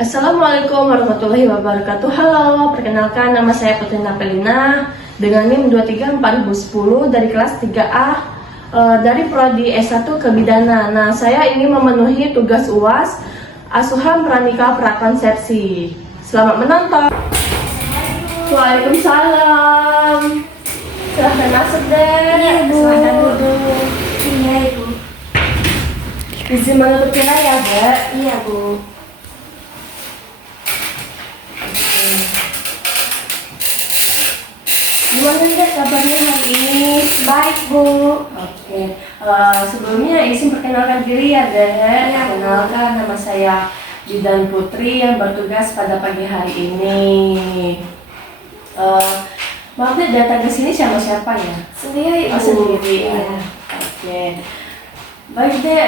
Assalamualaikum warahmatullahi wabarakatuh. Halo, perkenalkan nama saya Putri Napelina dengan NIM 234010 dari kelas 3A dari Prodi S1 Kebidana. Nah, saya ingin memenuhi tugas UAS Asuhan Pranikah Prakonsepsi. Selamat menonton. Waalaikumsalam. Silahkan masuk deh. Iya, Bu. Silahkan duduk. Iya, Ibu. Izin menutup tirai ya, Dek. Iya, Bu. Gimana Dek kabarnya hari ini? Baik, Bu. Oke, sebelumnya izin perkenalkan diri ya Dek. Perkenalkan nama saya Jidan Putri yang bertugas pada pagi hari ini. Maaf Dek, datang ke sini sama siapa ya? Sendiri, Bu. Oh, sendiri. Iya. Oke. Baik Dek,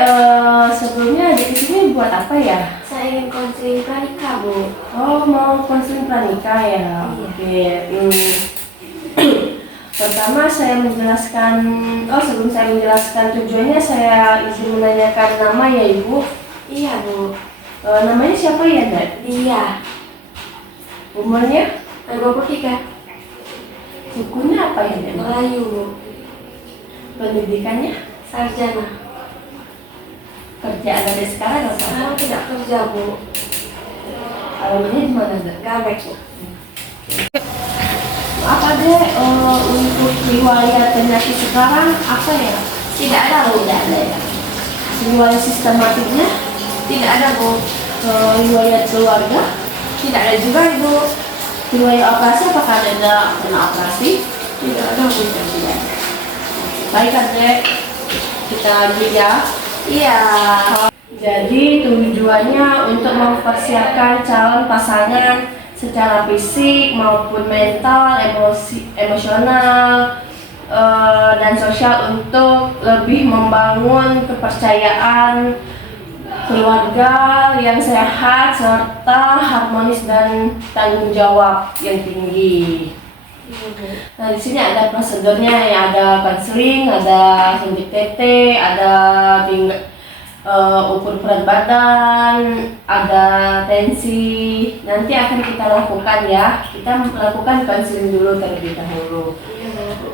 sebelumnya Dek kesini buat apa ya? Saya ingin konseling pranikah, Bu. Oh, mau konseling pranikah ya? Iya. Oke. Pertama saya menjelaskan, sebelum saya menjelaskan tujuannya, saya izin menanyakan nama ya Ibu. Iya, Bu. Namanya siapa ya Dek? Dia. Umurnya? 23. Sukunya apa ya Dek? Melayu, Bu. Pendidikannya? Sarjana. Kerjaan Dek sekarang apa? Sekarang tidak kerja, Bu. Alamatnya di mana Dek? Gabek, Bu. Apa Dek, untuk riwayat penyakit sekarang apa ya? Tidak ada, Bu. Tidak ada ya? Riwayat sistematiknya? Tidak ada, Bu. Riwayat keluarga? Tidak ada juga, Ibu. Riwayat operasi apakah ada pernah operasi? Tidak ada, Bu. Tidak. Baik Dek, kita lanjut ya. Iya. Jadi tujuannya untuk mempersiapkan calon pasangan secara fisik maupun mental, emosional, dan sosial untuk lebih membangun kepercayaan keluarga yang sehat serta harmonis dan tanggung jawab yang tinggi. Nah, di sini ada prosedurnya ya, ada konseling, ada suntik TT, ada ukur berat badan, ada tensi. Nanti akan kita lakukan ya. Kita melakukan konseling dulu terlebih dahulu. Iya, Bu.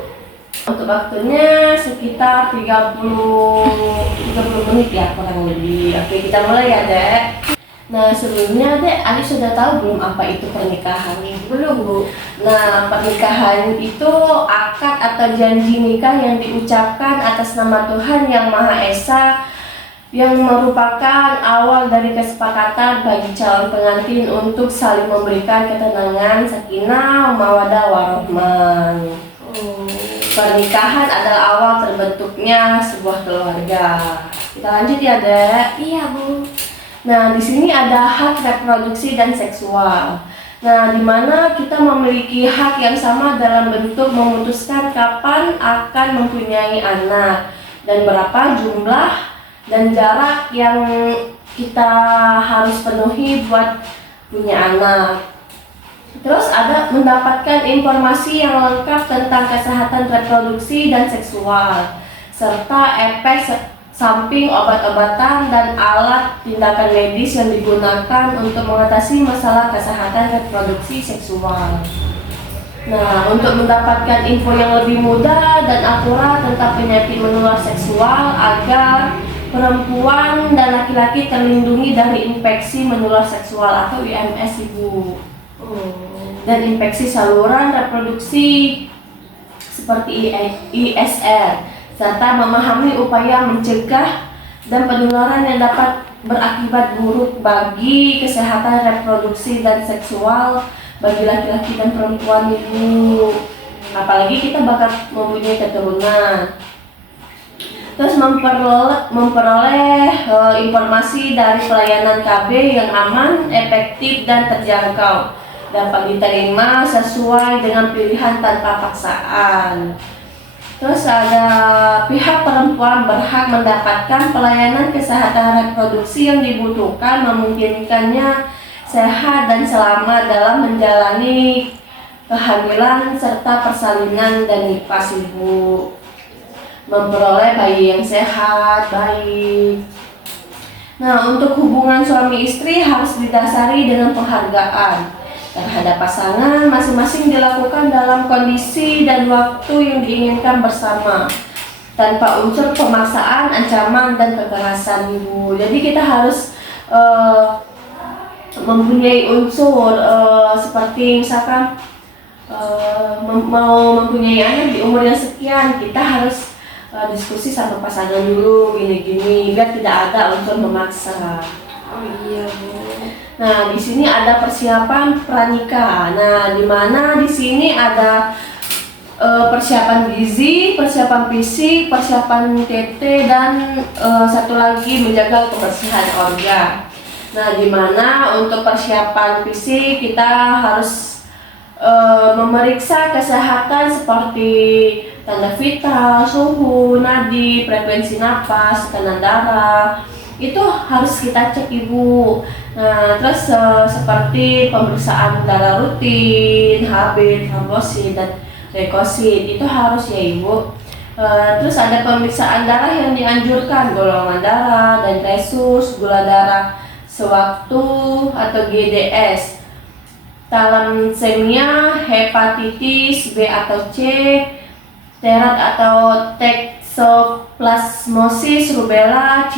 Untuk waktunya sekitar 30 menit ya kurang lebih. Oke, kita mulai ya Dek. Nah, sebelumnya Dek, Adik sudah tahu belum apa itu pernikahan? Belum, Bu. Nah, pernikahan itu akad atau janji nikah yang diucapkan atas nama Tuhan Yang Maha Esa, yang merupakan awal dari kesepakatan bagi calon pengantin untuk saling memberikan ketenangan, sakinah, mawaddah, warahmah. Pernikahan adalah awal terbentuknya sebuah keluarga. Kita lanjut ya, Dek. Iya, Bu. Nah, di sini ada hak reproduksi dan seksual. Nah, di mana kita memiliki hak yang sama dalam bentuk memutuskan kapan akan mempunyai anak dan berapa jumlah dan jarak yang kita harus penuhi buat punya anak. Terus ada mendapatkan informasi yang lengkap tentang kesehatan reproduksi dan seksual serta efek samping obat-obatan dan alat tindakan medis yang digunakan untuk mengatasi masalah kesehatan reproduksi seksual. Nah, untuk mendapatkan info yang lebih mudah dan akurat tentang penyakit menular seksual agar perempuan dan laki-laki terlindungi dari infeksi menular seksual atau IMS, Ibu. Dan infeksi saluran reproduksi seperti ISR, serta memahami upaya mencegah dan penularan yang dapat berakibat buruk bagi kesehatan reproduksi dan seksual bagi laki-laki dan perempuan, Ibu. Apalagi kita bakal mempunyai keturunan. Terus memperoleh informasi dari pelayanan KB yang aman, efektif, dan terjangkau, dapat diterima sesuai dengan pilihan tanpa paksaan. Terus ada pihak perempuan berhak mendapatkan pelayanan kesehatan reproduksi yang dibutuhkan, memungkinkannya sehat dan selamat dalam menjalani kehamilan serta persalinan dan nifas, Ibu. Memperoleh bayi yang sehat, baik. Nah, untuk hubungan suami istri harus didasari dengan penghargaan terhadap pasangan masing-masing, dilakukan dalam kondisi dan waktu yang diinginkan bersama, tanpa unsur pemaksaan, ancaman, dan kekerasan, Ibu. Jadi kita harus mempunyai unsur seperti misalkan mau mempunyai anak di umur yang sekian, kita harus diskusi sama pasangan dulu gini-gini biar tidak ada unsur memaksa. Oh iya, Bu. Nah, di sini ada persiapan pranikah. Nah, di mana di sini ada persiapan gizi, persiapan fisik, persiapan TT, dan satu lagi menjaga kebersihan organ. Nah, di mana untuk persiapan fisik kita harus memeriksa kesehatan seperti tanda vital, suhu, nadi, frekuensi napas, tekanan darah. Itu harus kita cek, Ibu. Nah, terus seperti pemeriksaan darah rutin, HB, trombosit, dan leukosit itu harus ya, Ibu. Terus ada pemeriksaan darah yang dianjurkan, golongan darah dan resus, gula darah sewaktu atau GDS, thalassemia, hepatitis B atau C, terat atau toxoplasmosis, rubella,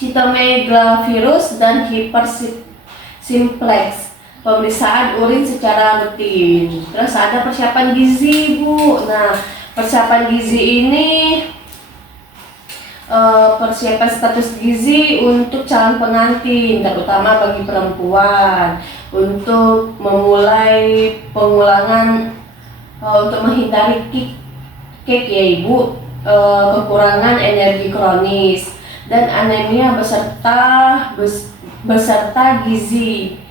cytomegalovirus, dan hipersimplex. Pemeriksaan urin secara rutin. Terus ada persiapan gizi, Bu. Nah, persiapan gizi ini persiapan status gizi untuk calon pengantin, terutama bagi perempuan, untuk memulai pengulangan untuk menghindari kick ya, Ibu, kekurangan energi kronis dan anemia beserta gizi,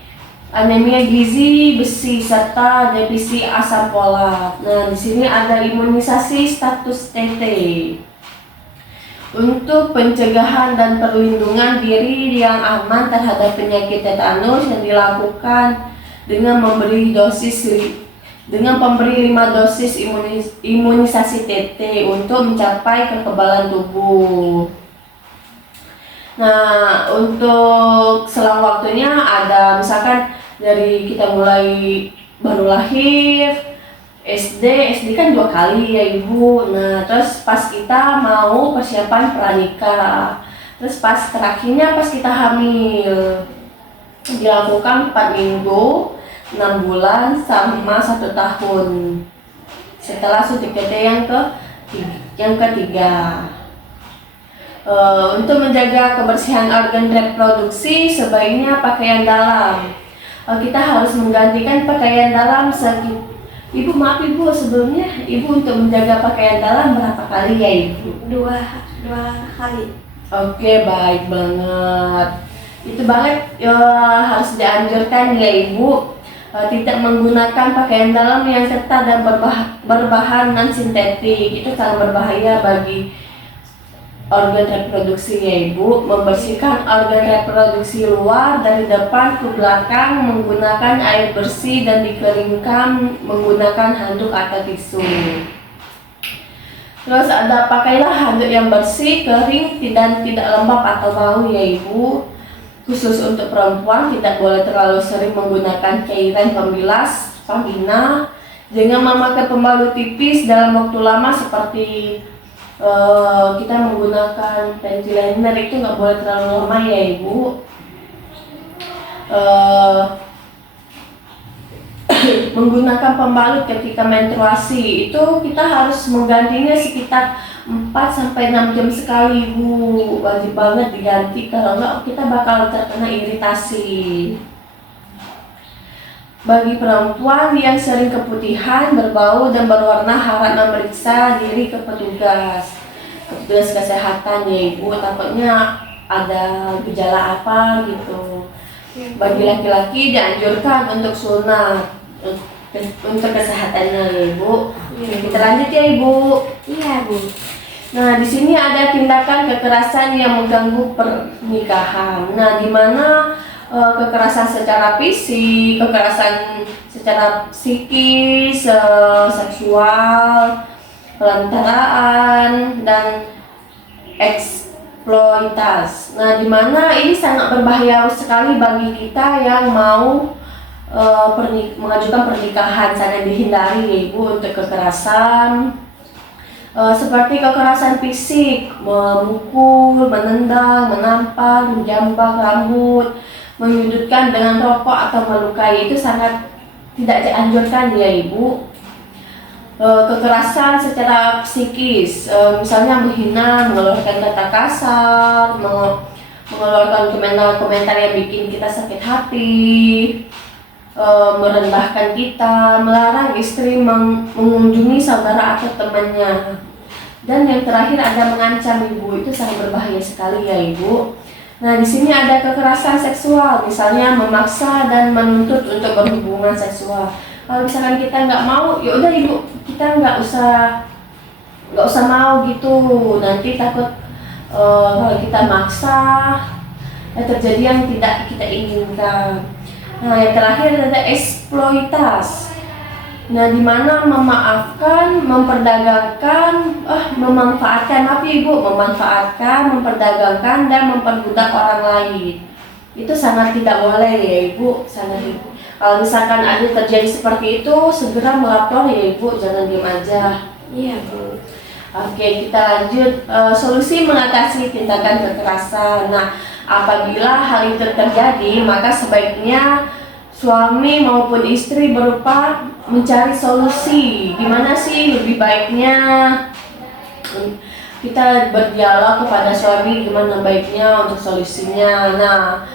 anemia gizi besi serta defisi asam folat. Nah, di sini ada imunisasi status TT. Untuk pencegahan dan perlindungan diri yang aman terhadap penyakit tetanus yang dilakukan dengan pemberi 5 dosis imunisasi TT untuk mencapai kekebalan tubuh. Nah, untuk selang waktunya ada misalkan dari kita mulai baru lahir, SD kan 2 kali ya, Ibu. Nah, terus pas kita mau persiapan pranikah, terus pas terakhirnya pas kita hamil, dilakukan 4 minggu, 6 bulan, sama 1 tahun setelah suntik TT yang ketiga. Untuk menjaga kebersihan organ reproduksi, sebaiknya pakaian dalam. Kita harus menggantikan pakaian dalam Ibu, maaf Ibu, sebelumnya Ibu untuk menjaga pakaian dalam berapa kali ya, Ibu? Dua kali. Oke, baik banget. Itu banget harus dianjurkan ya, Ibu. Tidak menggunakan pakaian dalam yang ketat dan berbahan non-sintetik. Itu sangat berbahaya bagi organ reproduksi ya, Ibu. Membersihkan organ reproduksi luar dari depan ke belakang menggunakan air bersih dan dikeringkan menggunakan handuk atau tisu. Terus ada pakailah handuk yang bersih, kering, dan tidak lembab atau bau ya, Ibu. Khusus untuk perempuan tidak boleh terlalu sering menggunakan cairan pembilas vagina. Jangan memakai pembalut tipis dalam waktu lama seperti kita menggunakan panty liner, itu nggak boleh terlalu lama ya, Ibu. Menggunakan pembalut ketika menstruasi itu kita harus menggantinya sekitar 4-6 jam sekali, Ibu. Wajib banget diganti, kalau nggak kita bakal terkena iritasi. Bagi perempuan yang sering keputihan, berbau, dan berwarna, harap memeriksa diri ke petugas kesehatan ya, Ibu. Takutnya ada gejala apa gitu. Bagi laki-laki dianjurkan untuk sunat untuk kesehatannya ya, Ibu. Kita lanjut ya, Ibu. Iya, Bu. Nah, di sini ada tindakan kekerasan yang mengganggu pernikahan. Nah, di mana kekerasan secara fisik, kekerasan secara psikis, seksual, pelantaraan, dan eksploitas. Nah, di mana ini sangat berbahaya sekali bagi kita yang mau mengajukan pernikahan. Sangat dihindari ya Ibu untuk kekerasan, seperti kekerasan fisik, memukul, menendang, menampar, menjambak rambut, menyudutkan dengan rokok atau melukai, itu sangat tidak dianjurkan ya Ibu. Kekerasan secara psikis, misalnya menghina, mengeluarkan kata kasar, mengeluarkan komentar-komentar yang bikin kita sakit hati, merendahkan kita, melarang istri mengunjungi saudara atau temannya. Dan yang terakhir ada mengancam Ibu, itu sangat berbahaya sekali ya Ibu. Nah, di sini ada kekerasan seksual, misalnya memaksa dan menuntut untuk berhubungan seksual. Kalau misalkan kita nggak mau, ya udah Ibu, kita nggak usah mau gitu. Nanti takut kalau kita maksa terjadi yang tidak kita inginkan. Nah, yang terakhir ada eksploitas. Nah, di mana memaafkan, memperdagangkan, memanfaatkan, memperdagangkan dan memperbudak orang lain. Itu sangat tidak boleh ya Ibu, sangat. Kalau misalkan ada terjadi seperti itu, segera melapor ya Ibu, jangan diam aja. Iya Bu. Oke, kita lanjut. Solusi mengatasi tindakan kekerasan. Nah, apabila hal itu terjadi, maka sebaiknya suami maupun istri berupa mencari solusi. Gimana sih lebih baiknya kita berdialog kepada suami, gimana baiknya untuk solusinya. Nah,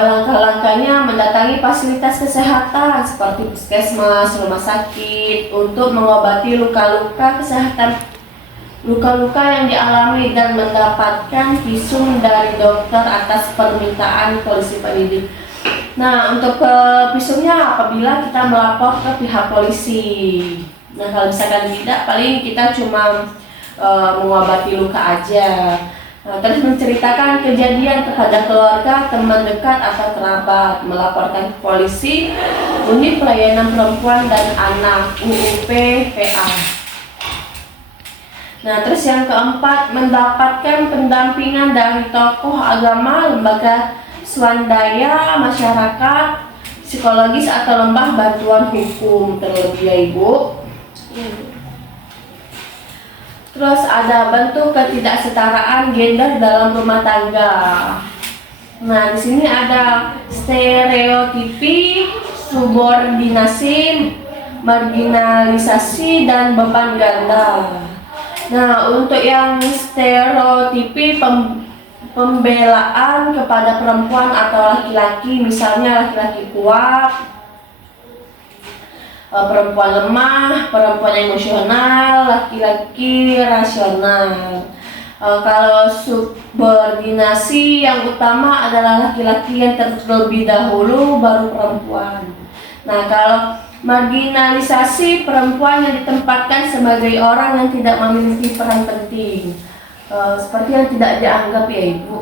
langkah-langkahnya mendatangi fasilitas kesehatan seperti puskesmas, rumah sakit untuk mengobati luka-luka yang dialami dan mendapatkan visum dari dokter atas permintaan polisi penyidik. Nah, untuk visumnya apabila kita melapor ke pihak polisi. Nah, kalau misalkan tidak, paling kita cuma mengobati luka aja. Nah, terus menceritakan kejadian kepada keluarga, teman dekat atau kerabat, melaporkan ke polisi, unit pelayanan perempuan dan anak (UUP-PA). Nah, terus yang keempat, mendapatkan pendampingan dari tokoh agama, lembaga swadaya, masyarakat, psikologis atau lembaga bantuan hukum terlebih ya Ibu. Terus ada bentuk ketidaksetaraan gender dalam rumah tangga. Nah, di sini ada stereotipi, subordinasi, marginalisasi, dan beban ganda. Nah, untuk yang stereotipi pembelaan kepada perempuan atau laki-laki, misalnya laki-laki kuat, perempuan lemah, perempuan emosional, laki-laki rasional. Kalau subordinasi yang utama adalah laki-laki yang terlebih dahulu baru perempuan. Nah, kalau marginalisasi, perempuan yang ditempatkan sebagai orang yang tidak memiliki peran penting, seperti yang tidak dianggap ya Ibu.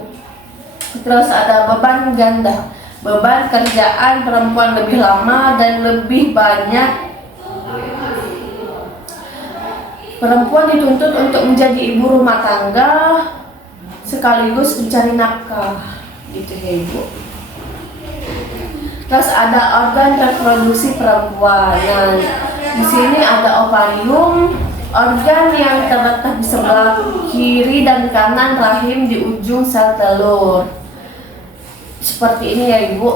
Terus ada beban ganda. Beban kerjaan perempuan lebih lama dan lebih banyak. Perempuan dituntut untuk menjadi ibu rumah tangga sekaligus mencari nafkah, gitu ya Ibu. Terus ada organ reproduksi perempuan. Nah, di sini ada ovarium, organ yang terletak di sebelah kiri dan kanan rahim di ujung sel telur. Seperti ini ya Ibu.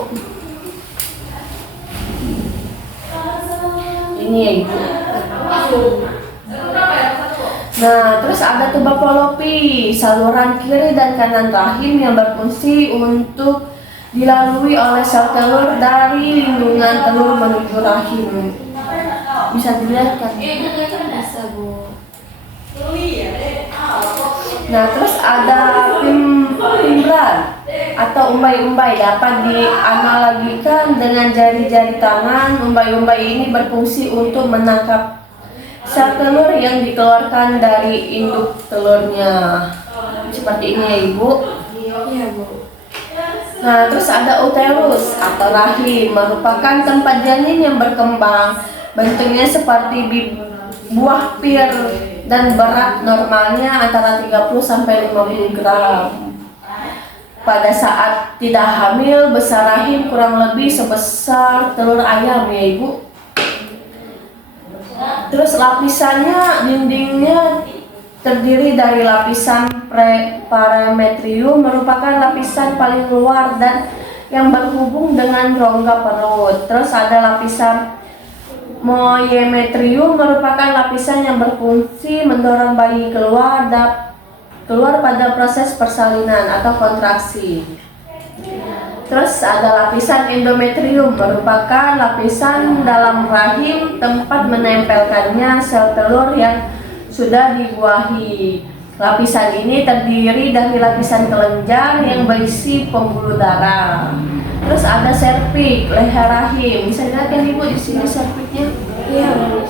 Ini ya Ibu. Nah, terus ada tuba fallopi, saluran kiri dan kanan rahim yang berfungsi untuk dilalui oleh sel telur dari lindungan telur menuju rahim. Bisa dilihat kan? Bisa Bu. Nah, terus ada pimbran atau umbai-umbai dapat dianalogikan dengan jari-jari tangan. Umbai-umbai ini berfungsi untuk menangkap sel telur yang dikeluarkan dari induk telurnya. Seperti ini ya Ibu. Iya Bu. Nah, terus ada uterus atau rahim, merupakan tempat janin yang berkembang. Bentuknya seperti buah pir dan berat normalnya antara 30 sampai 50 gram. Pada saat tidak hamil, besar rahim kurang lebih sebesar telur ayam ya Ibu. Terus lapisannya, dindingnya terdiri dari lapisan parametrium, merupakan lapisan paling luar dan yang berhubung dengan rongga perut. Terus ada lapisan myometrium, merupakan lapisan yang berfungsi mendorong bayi keluar pada proses persalinan atau kontraksi. Terus ada lapisan endometrium, merupakan lapisan dalam rahim tempat menempelkannya sel telur yang sudah dibuahi. Lapisan ini terdiri dari lapisan kelenjar yang berisi pembuluh darah. Terus ada serviks, leher rahim. Bisa dilihat kan Ibu di sini serviksnya? Iya Bu.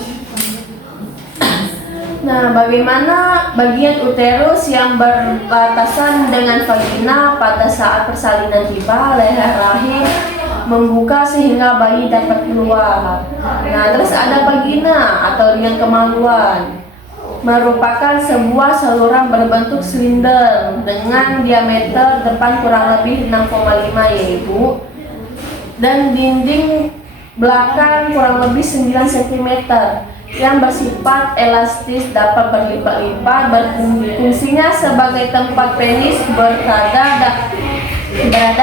Nah, bagaimana bagian uterus yang berbatasan dengan vagina pada saat persalinan tiba, leher rahim membuka sehingga bayi dapat keluar. Nah, terus ada vagina atau liang kemaluan, merupakan sebuah saluran berbentuk silinder dengan diameter depan kurang lebih 6,5 ya Ibu, dan dinding belakang kurang lebih 9 cm yang bersifat elastis, dapat berlipat-lipat, berfungsinya sebagai tempat penis berada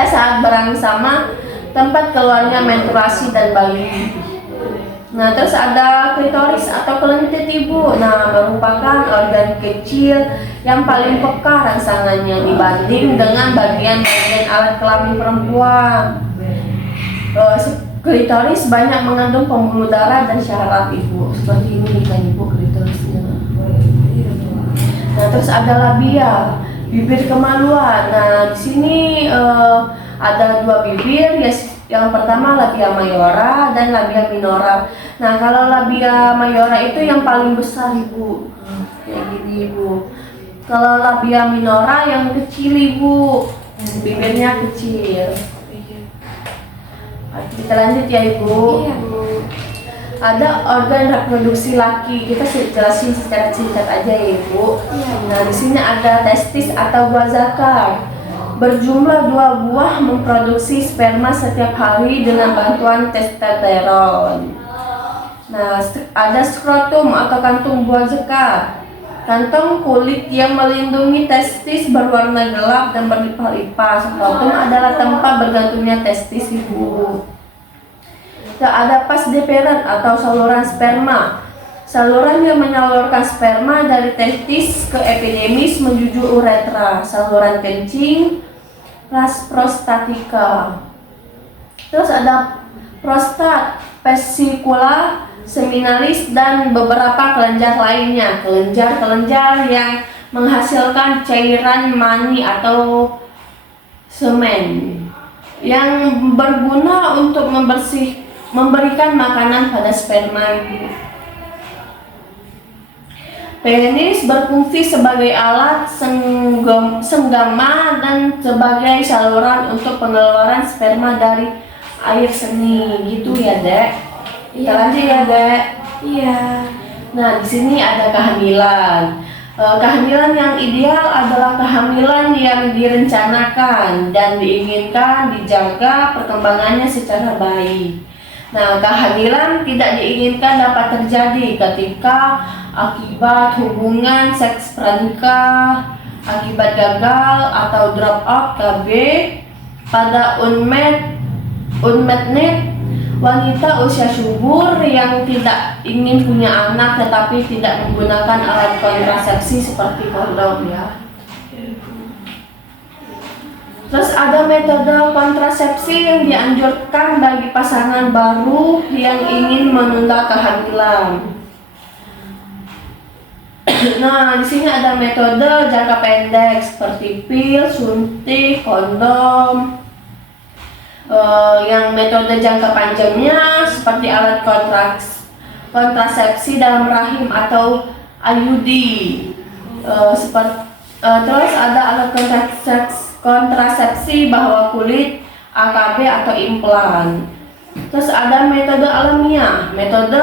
saat berangsama, tempat keluarnya menstruasi dan bayi. Nah, terus ada klitoris atau kelentit Ibu. Nah, merupakan organ kecil yang paling peka rangsangannya dibanding dengan bagian-bagian alat kelamin perempuan. Klitoris banyak mengandung pembuluh darah dan syaraf Ibu. Seperti ini kan Ibu klitorisnya. Nah, terus ada labia, bibir kemaluan. Nah, di sini ada dua bibir, yang pertama labia mayora dan labia minora. Nah, kalau labia mayora itu yang paling besar Ibu, kayak gini Ibu. Kalau labia minora yang kecil Ibu, bibirnya kecil. Kita lanjut ya Ibu. Iya Bu. Ada organ reproduksi laki, kita jelasin secara singkat aja ya Ibu. Nah, di sini ada testis atau buah zakar. Berjumlah 2 buah memproduksi sperma setiap hari dengan bantuan testosteron. Nah, ada skrotum atau kantung buah zakar. Kantong kulit yang melindungi testis berwarna gelap dan berlipat-lipat. Skrotum adalah tempat bergantungnya testis Ibu. Ada vas deferens atau saluran sperma. Saluran yang menyalurkan sperma dari testis ke epidermis menuju uretra. Saluran kencing, prostatika. Terus ada prostat, vesicula, seminalis, dan beberapa kelenjar lainnya. Kelenjar-kelenjar yang menghasilkan cairan mani atau semen yang berguna untuk memberikan makanan pada sperma Ibu. Penis berfungsi sebagai alat senggama dan sebagai saluran untuk pengeluaran sperma dari air seni. Gitu ya Dek. Kita lanjut ya Dek. Iya. Nah, di sini ada kehamilan. Kehamilan yang ideal adalah kehamilan yang direncanakan dan diinginkan dijaga perkembangannya secara baik. Nah, kehamilan tidak diinginkan dapat terjadi ketika akibat hubungan seks pranikah, akibat gagal atau drop out KB pada unmet need, wanita usia subur yang tidak ingin punya anak tetapi tidak menggunakan alat kontrasepsi seperti kondom ya. Terus ada metode kontrasepsi yang dianjurkan bagi pasangan baru yang ingin menunda kehamilan. Nah, di sini ada metode jangka pendek seperti pil, suntik, kondom. Yang metode jangka panjangnya seperti alat kontrasepsi dalam rahim atau IUD. Terus ada alat kontrasepsi bawah kulit, AKB atau implan. Terus ada metode alamiah. Metode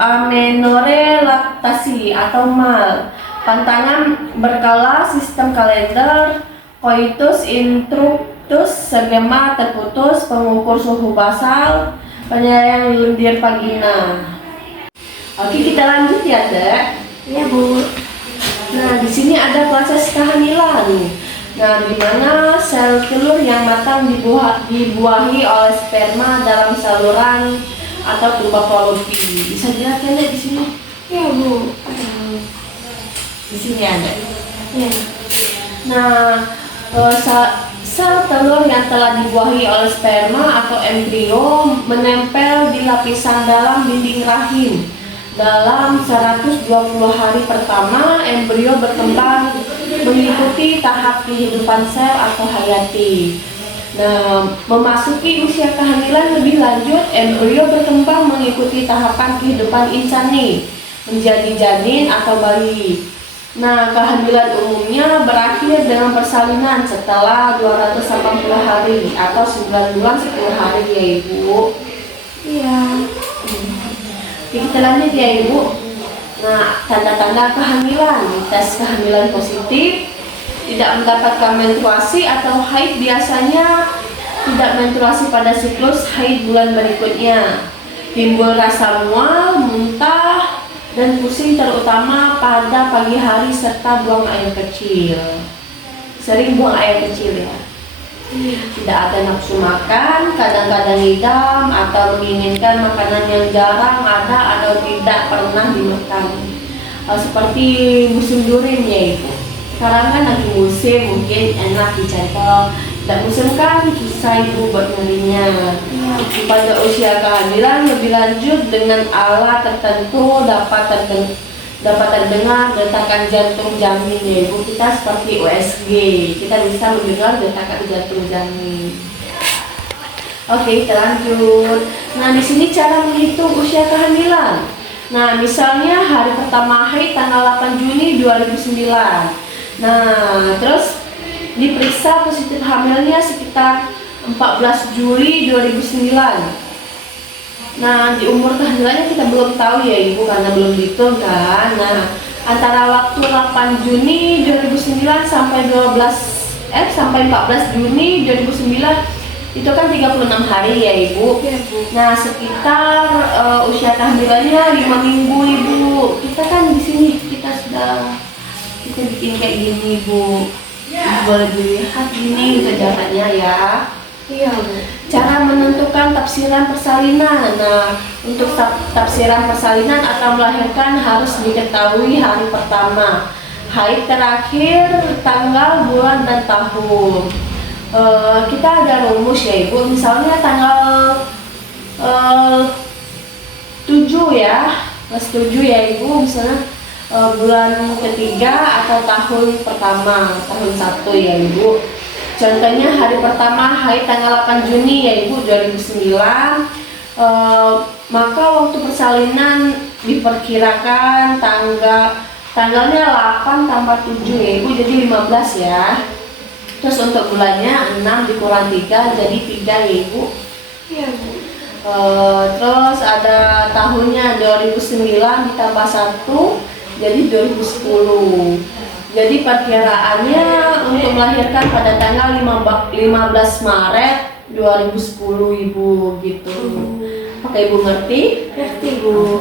amenorrhea laktasi atau MAL, pantangan berkala, sistem kalender, coitus interruptus, skema terputus, pengukur suhu basal, penyayang lendir vagina. Oke, kita lanjut ya, Dek. Iya, Bu. Nah, di sini ada proses kehamilan. Nah, di mana sel telur yang matang dibuahi oleh sperma dalam saluran atau tuba fallopi. Bisa dilihat ya, di sini. Iya, Bu. Di sini ada. Iya. Nah, sel telur yang telah dibuahi oleh sperma atau embrio menempel di lapisan dalam dinding rahim. Dalam 120 hari pertama, embrio berkembang mengikuti tahap kehidupan sel atau hayati. Nah, memasuki usia kehamilan lebih lanjut, embrio berkembang mengikuti tahapan kehidupan insani, menjadi janin atau bayi. Nah, kehamilan umumnya berakhir dengan persalinan setelah 280 hari atau 9 bulan 10 hari ya, Ibu. Iya. Oke, kita lanjut ya, Ibu. Nah, tanda-tanda kehamilan. Tes kehamilan positif, tidak mendapatkan menstruasi atau haid, biasanya tidak menstruasi pada siklus haid bulan berikutnya. Timbul rasa mual, muntah, dan pusing terutama pada pagi hari serta buang air kecil. Sering buang air kecil ya. Tidak ada nafsu makan, kadang-kadang ngidam atau menginginkan makanan yang jarang ada atau tidak pernah dimakan. Seperti musim durian ya, Ibu. Sekarang kan lagi musim, mungkin enak dicentol. Tidak musim kan susah, Ibu, buat nyarinya. Pada usia kehamilan lebih lanjut dengan alat tertentu dapat terdengar detakan jantung janin ya, Ibu. Kita seperti USG, kita bisa mendengar detakan jantung janin. Oke, kita lanjut. Nah, di sini cara menghitung usia kehamilan. Nah, misalnya hari pertama haid tanggal 8 Juni 2009. Nah, terus diperiksa positif hamilnya sekitar 14 Juli 2009. Nah, di umur kehamilannya kita belum tahu ya, Ibu, karena belum dihitung kan. Nah, antara waktu 8 Juni 2009 sampai 14 Juni 2009 itu kan 36 hari ya, Ibu. Iya, Bu. Nah, sekitar usia kehamilannya 5 minggu, Ibu. Kita kan di sini kita bikin kayak gini, Ibu. Boleh dilihat gini untuk jaraknya ya. Iya, Bu. Cara menentukan tafsiran persalinan. Nah, untuk tafsiran persalinan atau melahirkan harus diketahui hari pertama, haid terakhir, tanggal, bulan, dan tahun. Kita ada rumus ya, Ibu. Misalnya tanggal 7 ya, plus 7 ya, Ibu. Misalnya bulan ketiga atau tahun pertama, tahun 1 ya, Ibu. Contohnya hari pertama haid tanggal 8 Juni ya, Ibu, 2009. Maka waktu persalinan diperkirakan tanggalnya 8 tambah 7 ya, Ibu, jadi 15 ya. Terus untuk bulannya 6 dikurang 3 jadi 3 ya, Ibu. Iya, Bu. Terus ada tahunnya 2009 ditambah 1 jadi 2010. Jadi perkiraannya untuk melahirkan pada tanggal 15 Maret 2010, Ibu, gitu. Oke, Ibu ngerti? Ngerti, Bu.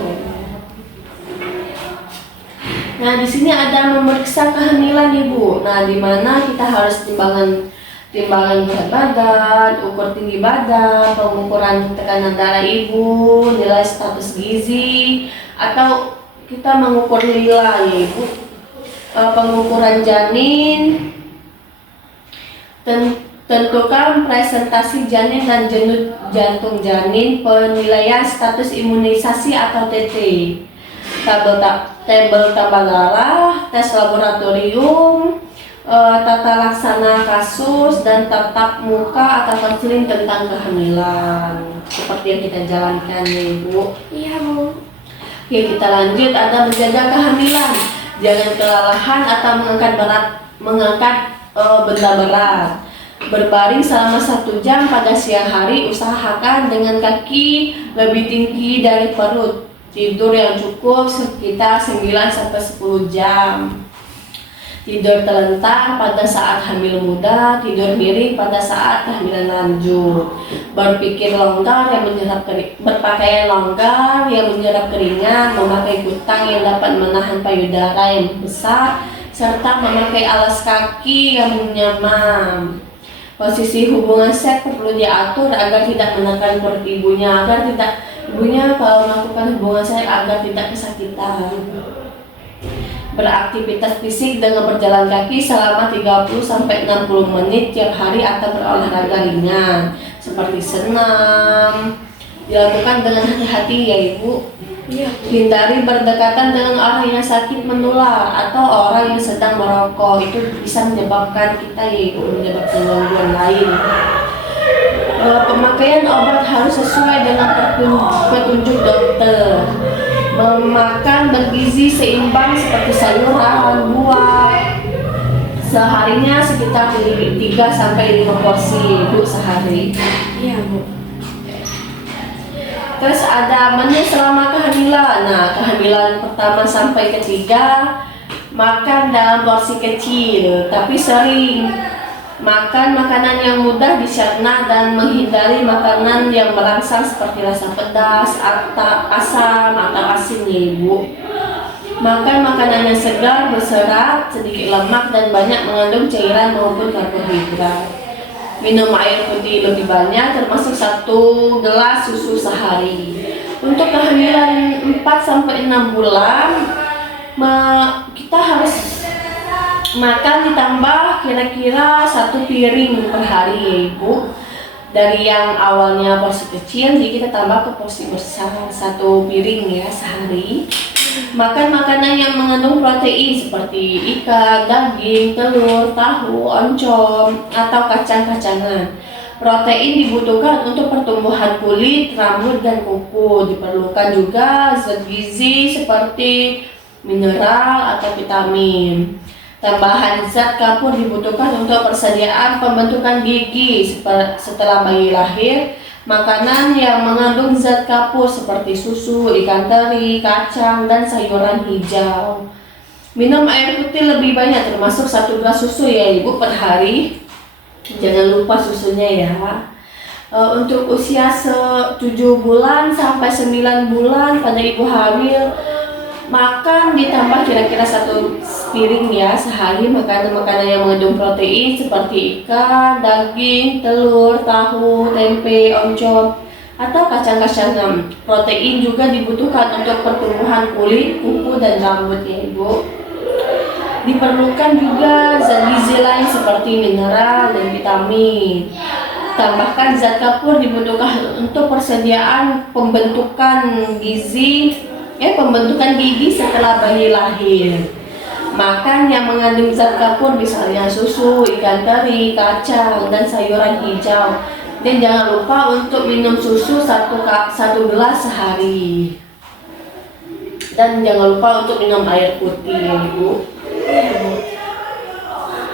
Nah, di sini ada memeriksa kehamilan, Ibu. Nah, di mana kita harus timbangan berat badan, ukur tinggi badan, pengukuran tekanan darah Ibu, nilai status gizi, atau kita mengukur nilai, Ibu. Pengukuran janin, tentukan presentasi janin dan jantung janin, penilaian status imunisasi atau TT, tabel darah, tes laboratorium, tata laksana kasus, dan tatap muka atau konseling tentang kehamilan seperti yang kita jalankan ya, Ibu. Iya, Bu. Oke, kita lanjut. Ada menjaga kehamilan. Jangan kelelahan atau mengangkat benda berat. Berbaring selama 1 jam pada siang hari, usahakan dengan kaki lebih tinggi dari perut. Tidur yang cukup sekitar 9-10 jam. Tidur terlentang pada saat hamil muda, tidur miring pada saat kehamilan lanjut. Berpikir longgar yang menyerap berpakaian longgar yang menyerap keringat, memakai kutang yang dapat menahan payudara yang besar, serta memakai alas kaki yang nyaman. Posisi hubungan seks perlu diatur agar tidak menekan perut ibunya, agar tidak ibunya kalau melakukan hubungan seks agar tidak kesakitan. Beraktivitas fisik dengan berjalan kaki selama 30-60 menit tiap hari atau berolahraga ringan seperti senam. Dilakukan dengan hati-hati ya Ibu. Iya. Hindari berdekatan dengan orang yang sakit menular atau orang yang sedang merokok. Itu bisa menyebabkan kita ya Ibu, menyebabkan gangguan lain. Pemakaian obat harus sesuai dengan petunjuk dokter. Memakan bergizi seimbang seperti sayuran, buah. Seharinya sekitar 3-5 porsi Bu sehari. Iya, Bu. Terus ada menu selama kehamilan. Nah, kehamilan pertama sampai ketiga makan dalam porsi kecil, tapi sering. Makan makanan yang mudah dicerna dan menghindari makanan yang merangsang seperti rasa pedas, asam atau asin ya Ibu. Makan makanan yang segar, berserat, sedikit lemak dan banyak mengandung cairan maupun karbohidrat. Minum air putih lebih banyak, termasuk 1 gelas susu sehari. Untuk kehamilan 4-6 bulan, kita harus makan ditambah kira-kira 1 piring per hari ya Ibu. Dari yang awalnya porsi kecil, jadi kita tambah ke porsi besar 1 piring ya sehari. Makan makanan yang mengandung protein seperti ikan, daging, telur, tahu, oncom, atau kacang-kacangan. Protein dibutuhkan untuk pertumbuhan kulit, rambut, dan kuku. Diperlukan juga zat gizi seperti mineral atau vitamin. Tambahan zat kapur dibutuhkan untuk persediaan pembentukan gigi setelah bayi lahir. Makanan yang mengandung zat kapur seperti susu, ikan teri, kacang, dan sayuran hijau. Minum air putih lebih banyak, termasuk 1 gelas susu ya Ibu per hari. Jangan lupa susunya ya. Untuk usia 7 bulan sampai 9 bulan pada ibu hamil, makan ditambah kira-kira 1 piring ya sehari makanan-makanan yang mengandung protein seperti ikan, daging, telur, tahu, tempe, oncom, atau kacang-kacangan. Protein juga dibutuhkan untuk pertumbuhan kulit, kuku, dan rambut ya Ibu. Diperlukan juga zat gizi lain seperti mineral dan vitamin. Tambahkan zat kapur dibutuhkan untuk persediaan pembentukan gigi setelah bayi lahir. Makan yang mengandung zat kapur misalnya susu, ikan teri, kacang, dan sayuran hijau. Dan jangan lupa untuk minum susu 1 gelas sehari. Dan jangan lupa untuk minum air putih ya Ibu.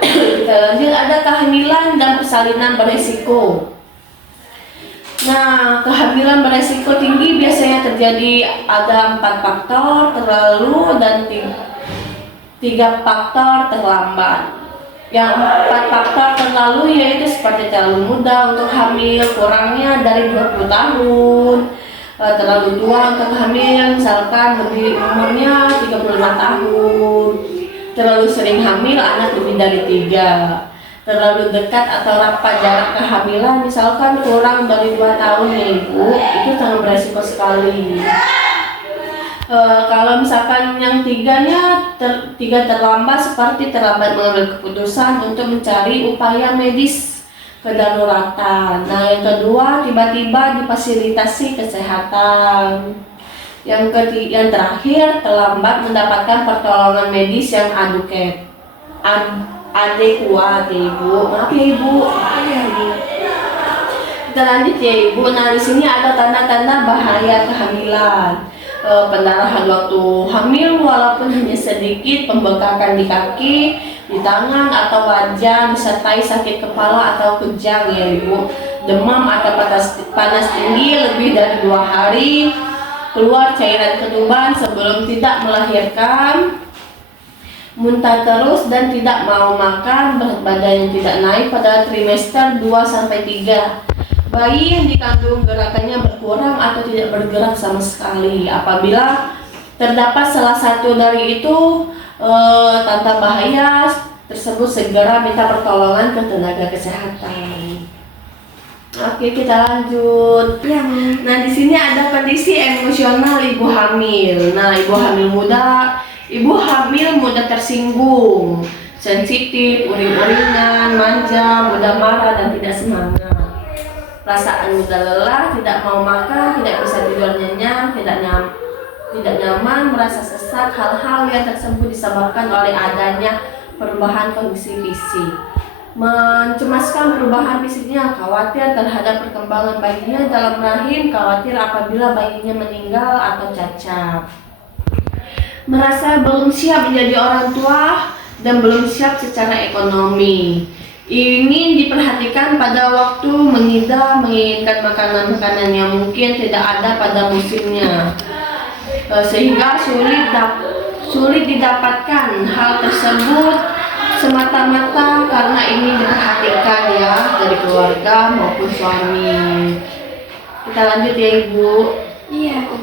Kita lanjut, ada kehamilan dan persalinan beresiko. Nah, kehamilan beresiko tinggi biasanya terjadi ada 4 faktor terlalu dan 3 faktor terlambat. Yang 4 faktor terlalu yaitu seperti terlalu muda untuk hamil, kurangnya dari 20 tahun, terlalu tua untuk hamil, misalkan lebih umurnya 35 tahun, terlalu sering hamil, anak lebih dari 3. Terlalu dekat atau rapat jarak kehamilan, misalkan kurang dari 2 tahun ya Ibu, itu sangat beresiko sekali. Kalau misalkan yang 3 terlambat seperti terlambat mengambil keputusan untuk mencari upaya medis kedaruratan. Nah, yang kedua tiba-tiba difasilitasi kesehatan. Yang terakhir terlambat mendapatkan pertolongan medis yang adekuat ya Ibu. Maaf ya Ibu. Kita lanjut ya Ibu. Nah, di sini ada tanda-tanda bahaya kehamilan. Pendarahan waktu hamil walaupun hanya sedikit, pembengkakan di kaki, di tangan atau wajah, disertai sakit kepala atau kejang ya Ibu, demam atau panas tinggi lebih dari 2 hari, keluar cairan ketuban sebelum tidak melahirkan, muntah terus dan tidak mau makan, berat badan yang tidak naik pada trimester 2-3. Bayi yang dikandung gerakannya berkurang atau tidak bergerak sama sekali. Apabila terdapat salah satu dari itu tanda bahaya tersebut, segera minta pertolongan ke tenaga kesehatan. Oke, kita lanjut. Iya, Bu. Nah, di sini ada kondisi emosional ibu hamil. Nah, ibu hamil mudah tersinggung, sensitif, uring-uringan, manja, mudah marah dan tidak semangat. Perasaan mudah lelah, tidak mau makan, tidak bisa tidur nyenyak, tidak nyaman, merasa sesak. Hal-hal yang tersebut disebabkan oleh adanya perubahan kondisi fisik. Mencemaskan perubahan fisiknya, khawatir terhadap perkembangan bayinya dalam rahim, khawatir apabila bayinya meninggal atau cacat. Merasa belum siap menjadi orang tua dan belum siap secara ekonomi. Ingin diperhatikan pada waktu mengidap, menginginkan makanan-makanan yang mungkin tidak ada pada musimnya, sehingga sulit didapatkan. Hal tersebut semata-mata karena ingin diperhatikan ya dari keluarga maupun suami. Kita lanjut ya Ibu. Iya, Bu.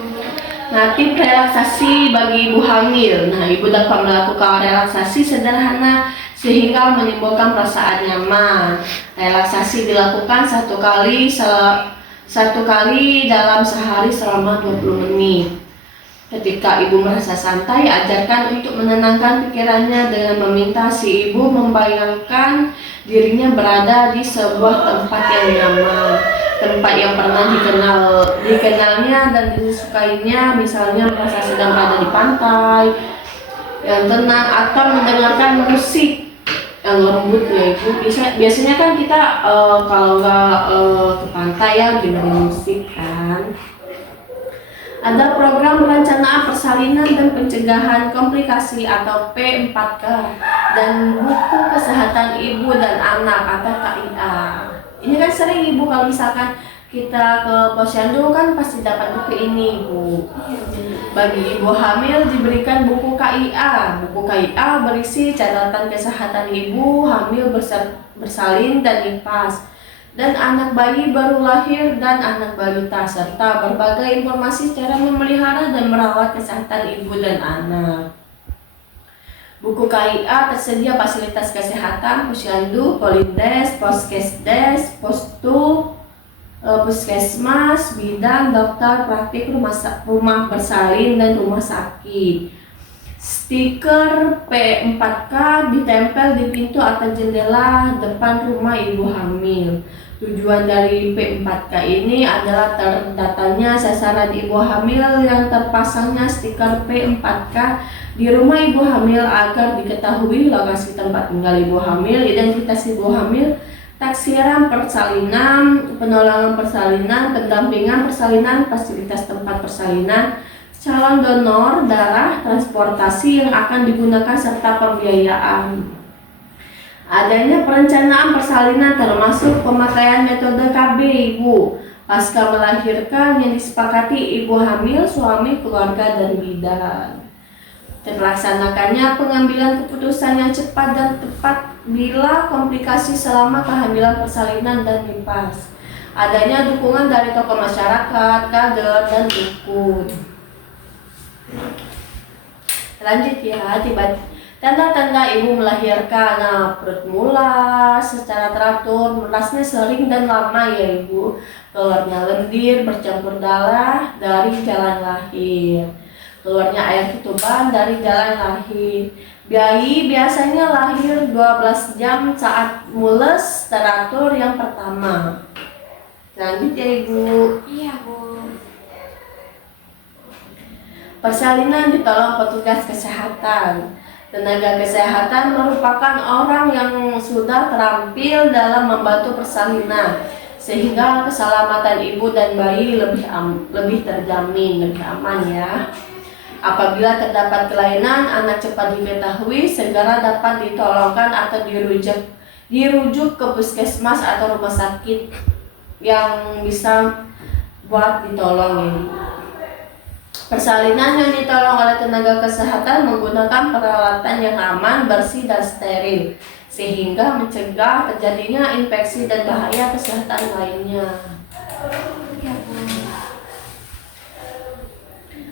Nah, tip relaksasi bagi ibu hamil. Nah, ibu dapat melakukan relaksasi sederhana sehingga menimbulkan perasaan nyaman. Relaksasi dilakukan satu kali dalam sehari selama 20 menit. Ketika ibu merasa santai, ajarkan untuk menenangkan pikirannya dengan meminta si ibu membayangkan dirinya berada di sebuah tempat yang nyaman, tempat yang pernah dikenalnya dan disukainya, misalnya merasa sedang berada di pantai yang tenang atau mendengarkan musik yang lembut ya Ibu. Biasanya kan kita kalau nggak ke pantai ya dengerin musik kan. Ada program perencanaan persalinan dan pencegahan komplikasi atau P4K dan buku kesehatan ibu dan anak atau KIA. Ini kan sering Ibu kalau misalkan kita ke posyandu kan pasti dapat buku ini Bu. Bagi ibu hamil diberikan buku KIA. Buku KIA berisi catatan kesehatan ibu hamil bersalin dan nifas, dan anak bayi baru lahir dan anak balita, serta berbagai informasi cara memelihara dan merawat kesehatan ibu dan anak. Buku KIA tersedia fasilitas kesehatan, posyandu, polindes, poskesdes, postu, puskesmas, bidan, dokter, praktik, rumah bersalin, dan rumah sakit. Stiker P4K ditempel di pintu atau jendela depan rumah ibu hamil. Tujuan dari P4K ini adalah terdatanya sasaran ibu hamil yang terpasangnya stiker P4K di rumah ibu hamil agar diketahui lokasi tempat tinggal ibu hamil, identitas ibu hamil, taksiran persalinan, penolongan persalinan, pendampingan persalinan, fasilitas tempat persalinan, calon donor darah, transportasi yang akan digunakan serta pembiayaan. Adanya perencanaan persalinan termasuk pemakaian metode KB Ibu pasca melahirkan yang disepakati ibu hamil, suami, keluarga, dan bidan. Terlaksanakannya pengambilan keputusan yang cepat dan tepat bila komplikasi selama kehamilan persalinan dan nifas. Adanya dukungan dari tokoh masyarakat, kader, dan dukun. Lanjut ya, tanda-tanda ibu melahirkan. Nah, perut mulas secara teratur, mulasnya sering dan lama ya Ibu. Keluarnya lendir bercampur darah dari jalan lahir. Keluarnya air ketuban dari jalan lahir. Bayi biasanya lahir 12 jam saat mules teratur yang pertama. Lanjut ya Ibu. Iya, Bu. Persalinan ditolong petugas kesehatan. Tenaga kesehatan merupakan orang yang sudah terampil dalam membantu persalinan, sehingga keselamatan ibu dan bayi lebih terjamin, lebih aman ya. Apabila terdapat kelainan, anak cepat diketahui, segera dapat ditolongkan atau dirujuk ke puskesmas atau rumah sakit yang bisa buat ditolong. Persalinan yang ditolong oleh tenaga kesehatan menggunakan peralatan yang aman, bersih, dan steril, sehingga mencegah terjadinya infeksi dan bahaya kesehatan lainnya. Ya, Bu.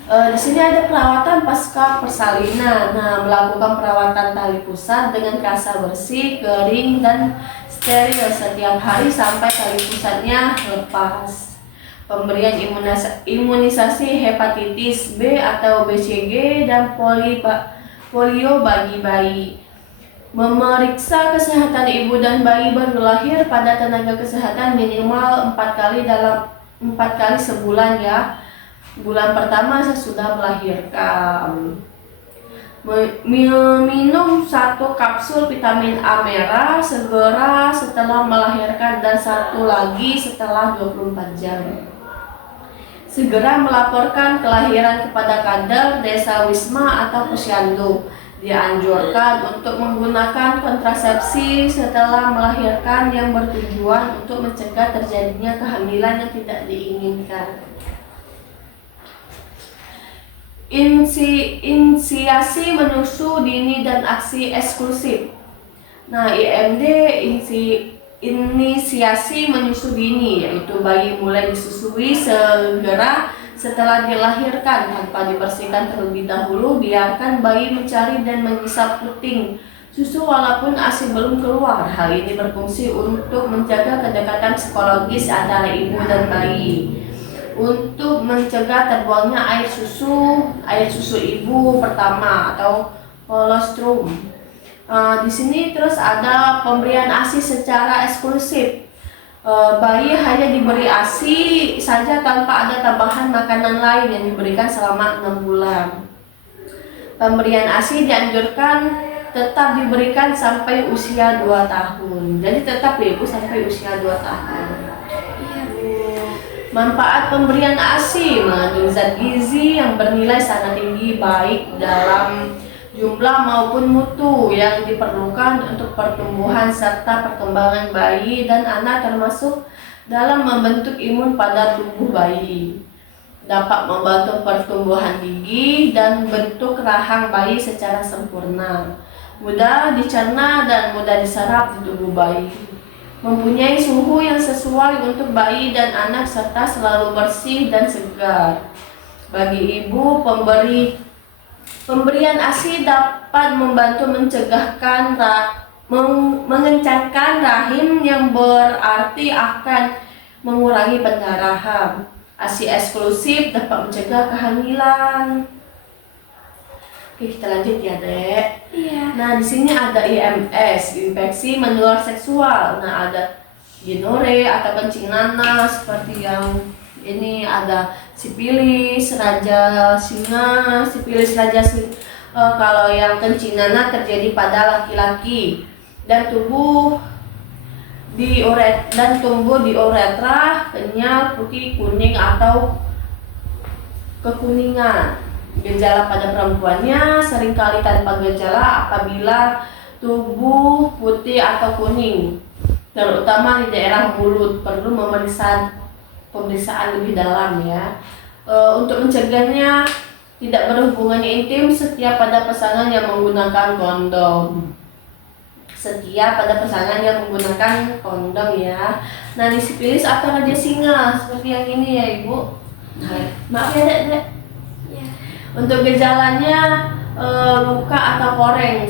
Di sini ada perawatan pasca persalinan. Nah, melakukan perawatan tali pusat dengan kasa bersih, kering, dan steril setiap hari sampai tali pusatnya lepas. Pemberian imunisasi hepatitis B atau BCG dan polio bagi bayi. Memeriksa kesehatan ibu dan bayi baru lahir pada tenaga kesehatan minimal 4 kali sebulan ya. Bulan pertama sesudah melahirkan. Minum 1 kapsul vitamin A merah segera setelah melahirkan dan 1 lagi setelah 24 jam. Segera melaporkan kelahiran kepada kader desa Wisma atau Posyandu. Dianjurkan untuk menggunakan kontrasepsi setelah melahirkan yang bertujuan untuk mencegah terjadinya kehamilan yang tidak diinginkan. Inisiasi menyusu dini dan aksi eksklusif. Nah, IMD inisiasi menyusu dini, yaitu bayi mulai disusui segera setelah dilahirkan tanpa dibersihkan terlebih dahulu. Biarkan bayi mencari dan mengisap puting susu walaupun ASI belum keluar. Hal ini berfungsi untuk menjaga kedekatan psikologis antara ibu dan bayi. Untuk mencegah terbuangnya air susu ibu pertama atau kolostrum. Di sini terus ada pemberian ASI secara eksklusif. Bayi hanya diberi ASI saja tanpa ada tambahan makanan lain yang diberikan selama 6 bulan. Pemberian ASI dianjurkan tetap diberikan sampai usia 2 tahun. Jadi tetap ya, Ibu, sampai usia 2 tahun. Iya, Bu. Manfaat pemberian ASI mengandung zat gizi yang bernilai sangat tinggi baik dalam jumlah maupun mutu yang diperlukan untuk pertumbuhan serta perkembangan bayi dan anak, termasuk dalam membentuk imun pada tubuh bayi. Dapat membantu pertumbuhan gigi dan bentuk rahang bayi secara sempurna. Mudah dicerna dan mudah diserap di tubuh bayi. Mempunyai suhu yang sesuai untuk bayi dan anak serta selalu bersih dan segar. Bagi ibu, pemberian ASI dapat membantu mengencangkan rahim yang berarti akan mengurangi pendarahan. ASI eksklusif dapat mencegah kehamilan. Oke, kita lanjut ya, Dek. Iya. Nah, di sini ada IMS, infeksi menular seksual. Nah, ada ginore atau kencing nanas seperti yang ini, ada sipilis, raja singa, kalau yang kencing nanas terjadi pada laki-laki dan tumbuh di uretra kenyal, putih, kuning atau kekuningan. Gejala pada perempuannya seringkali tanpa gejala apabila tubuh putih atau kuning, terutama di daerah mulut. Perlu pemeriksaan lebih dalam ya. Untuk mencegahnya tidak berhubungan intim setiap pada pasangan yang menggunakan kondom. Ya. Nah, di sipilis atau raja singa seperti yang ini ya, Ibu. Nah, maaf ya, Dek. Untuk gejalanya luka atau koreng,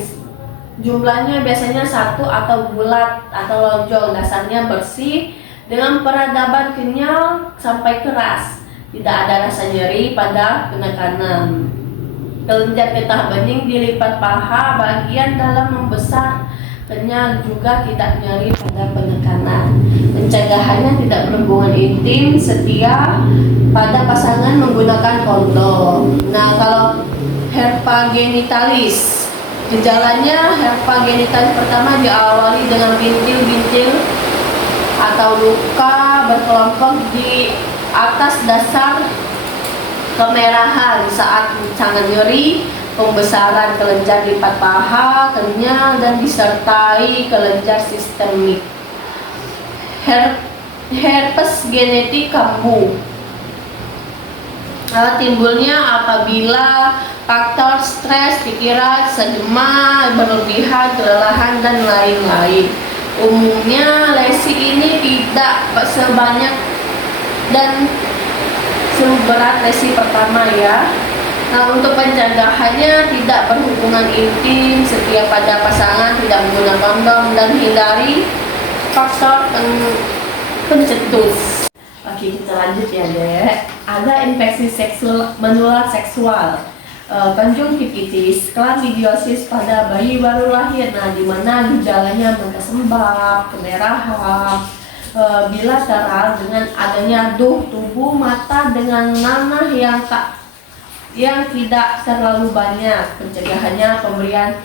jumlahnya biasanya 1 atau bulat atau lonjong, dasarnya bersih dengan peradaban kenyal sampai keras, tidak ada rasa nyeri pada penekanan. Kelenjar getah bening di lipat paha bagian dalam membesar, kenyal, juga tidak nyeri pada penekanan. Pencegahannya tidak berhubungan intim setia pada pasangan menggunakan kondom. Nah, kalau herpa genitalis, gejalanya herpa genitalis pertama diawali dengan bintil-bintil atau luka berkelompok di atas dasar kemerahan saat sangat nyeri, pembesaran kelenjar lipat paha, kenyal, dan disertai kelenjar sistemik. Herpes genetik kambuh timbulnya apabila faktor stres, pikiran, sedema, berlebihan, kelelahan, dan lain-lain. Umumnya lesi ini tidak sebanyak dan seberat lesi pertama ya. Nah, untuk pencegahannya tidak berhubungan intim setia pada pasangan, tidak menggunakan kondom, dan hindari faktor pencetus. Oke, kita lanjut ya dek. Ada infeksi seksual menular seksual, konjungtivitis, klamidiosis pada bayi baru lahir. Nah, di mana gejalanya berkesembab, kemerahan, bilateral dengan adanya tubuh mata dengan nanah yang tidak terlalu banyak. Pencegahannya pemberian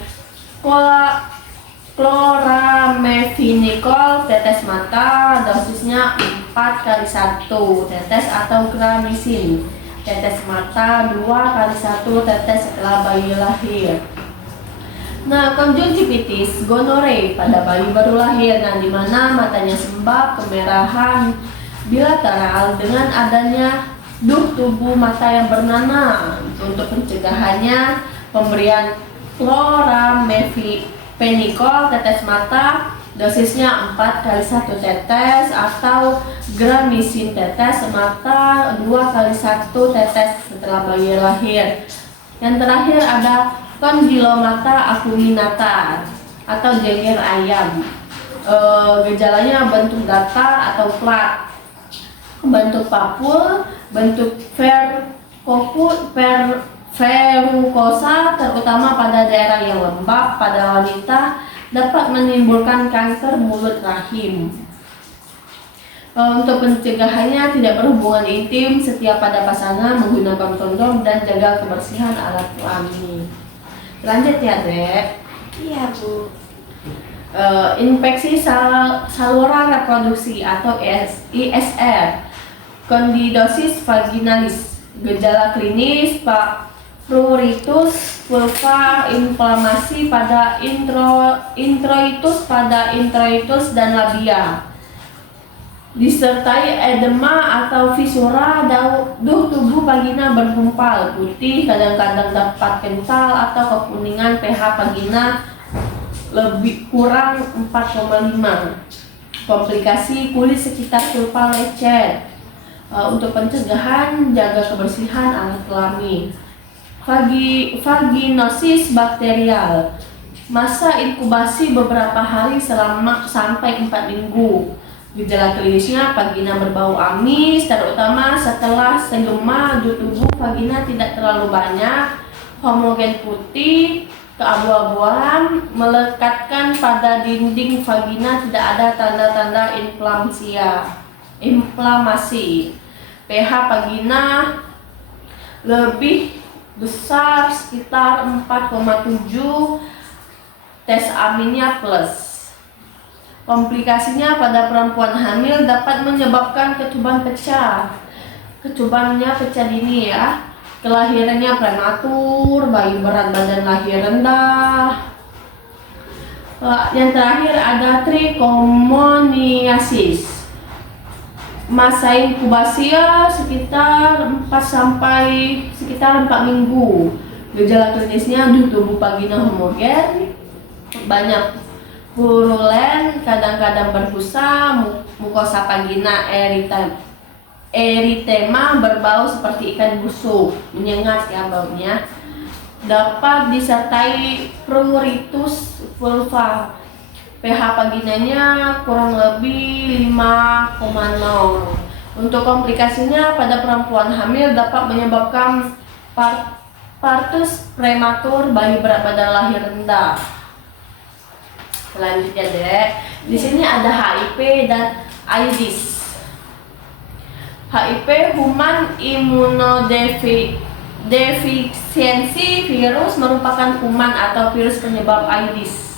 chloramphenicol tetes mata, dosisnya 4x1 tetes, atau gramisin tetes mata 2x1 tetes setelah bayi lahir. Nah, konjungtivitis gonore pada bayi baru lahir, nah di mana matanya sembab, kemerahan, bilateral dengan adanya tubuh mata yang bernanah. Untuk pencegahannya pemberian chloramphenicol tetes mata, dosisnya 4x1 tetes, atau gramisin tetes mata 2x1 tetes setelah bayi lahir. Yang terakhir ada kondilomata acuminata atau jeger ayam. Gejalanya bentuk datar atau flat, bentuk papul, bentuk verrucosa, terutama pada daerah yang lembab. Pada wanita dapat menimbulkan kanker mulut rahim. Untuk pencegahannya tidak berhubungan intim setia pada pasangan, menggunakan kondom, dan jaga kebersihan alat kelamin. Lanjut ya dek. Iya bu. Infeksi saluran reproduksi atau ISR, kandidosis vaginalis. Gejala klinis pruritus vulva, inflamasi pada introitus dan labia, disertai edema atau fisura. Tubuh vagina bergumpal, putih, kadang-kadang dapat kental atau kekuningan. pH vagina lebih kurang 4,5. Komplikasi kulit sekitar vulva lecet. Untuk pencegahan, jaga kebersihan alat kelamin. Vaginosis bakterial, masa inkubasi beberapa hari sampai 4 minggu. Gejala klinisnya vagina berbau amis, terutama setelah segema. Tubuh vagina tidak terlalu banyak, homogen putih, keabu-abuan, melekatkan pada dinding vagina, tidak ada tanda-tanda inflamasi. pH vagina lebih besar sekitar 4,7, tes aminnya plus. Komplikasinya pada perempuan hamil dapat menyebabkan ketuban pecah. Ketubannya pecah dini ya. Kelahirannya prematur, bayi berat badan lahir rendah. Yang terakhir ada trichomoniasis. Masa inkubasi sekitar 4 minggu. Gejala klinisnya tubuh vagina homogen, banyak purulen, kadang-kadang berbusa, mukosa vagina eritema, berbau seperti ikan busuk, menyengat ya baunya. Dapat disertai pruritus vulva. pH vaginanya kurang lebih 5,0. Untuk komplikasinya pada perempuan hamil dapat menyebabkan partus prematur, bayi berat badan lahir rendah. Selanjutnya dek, di sini ada HIV dan AIDS. HIV human immunodeficiency virus merupakan kuman atau virus penyebab AIDS.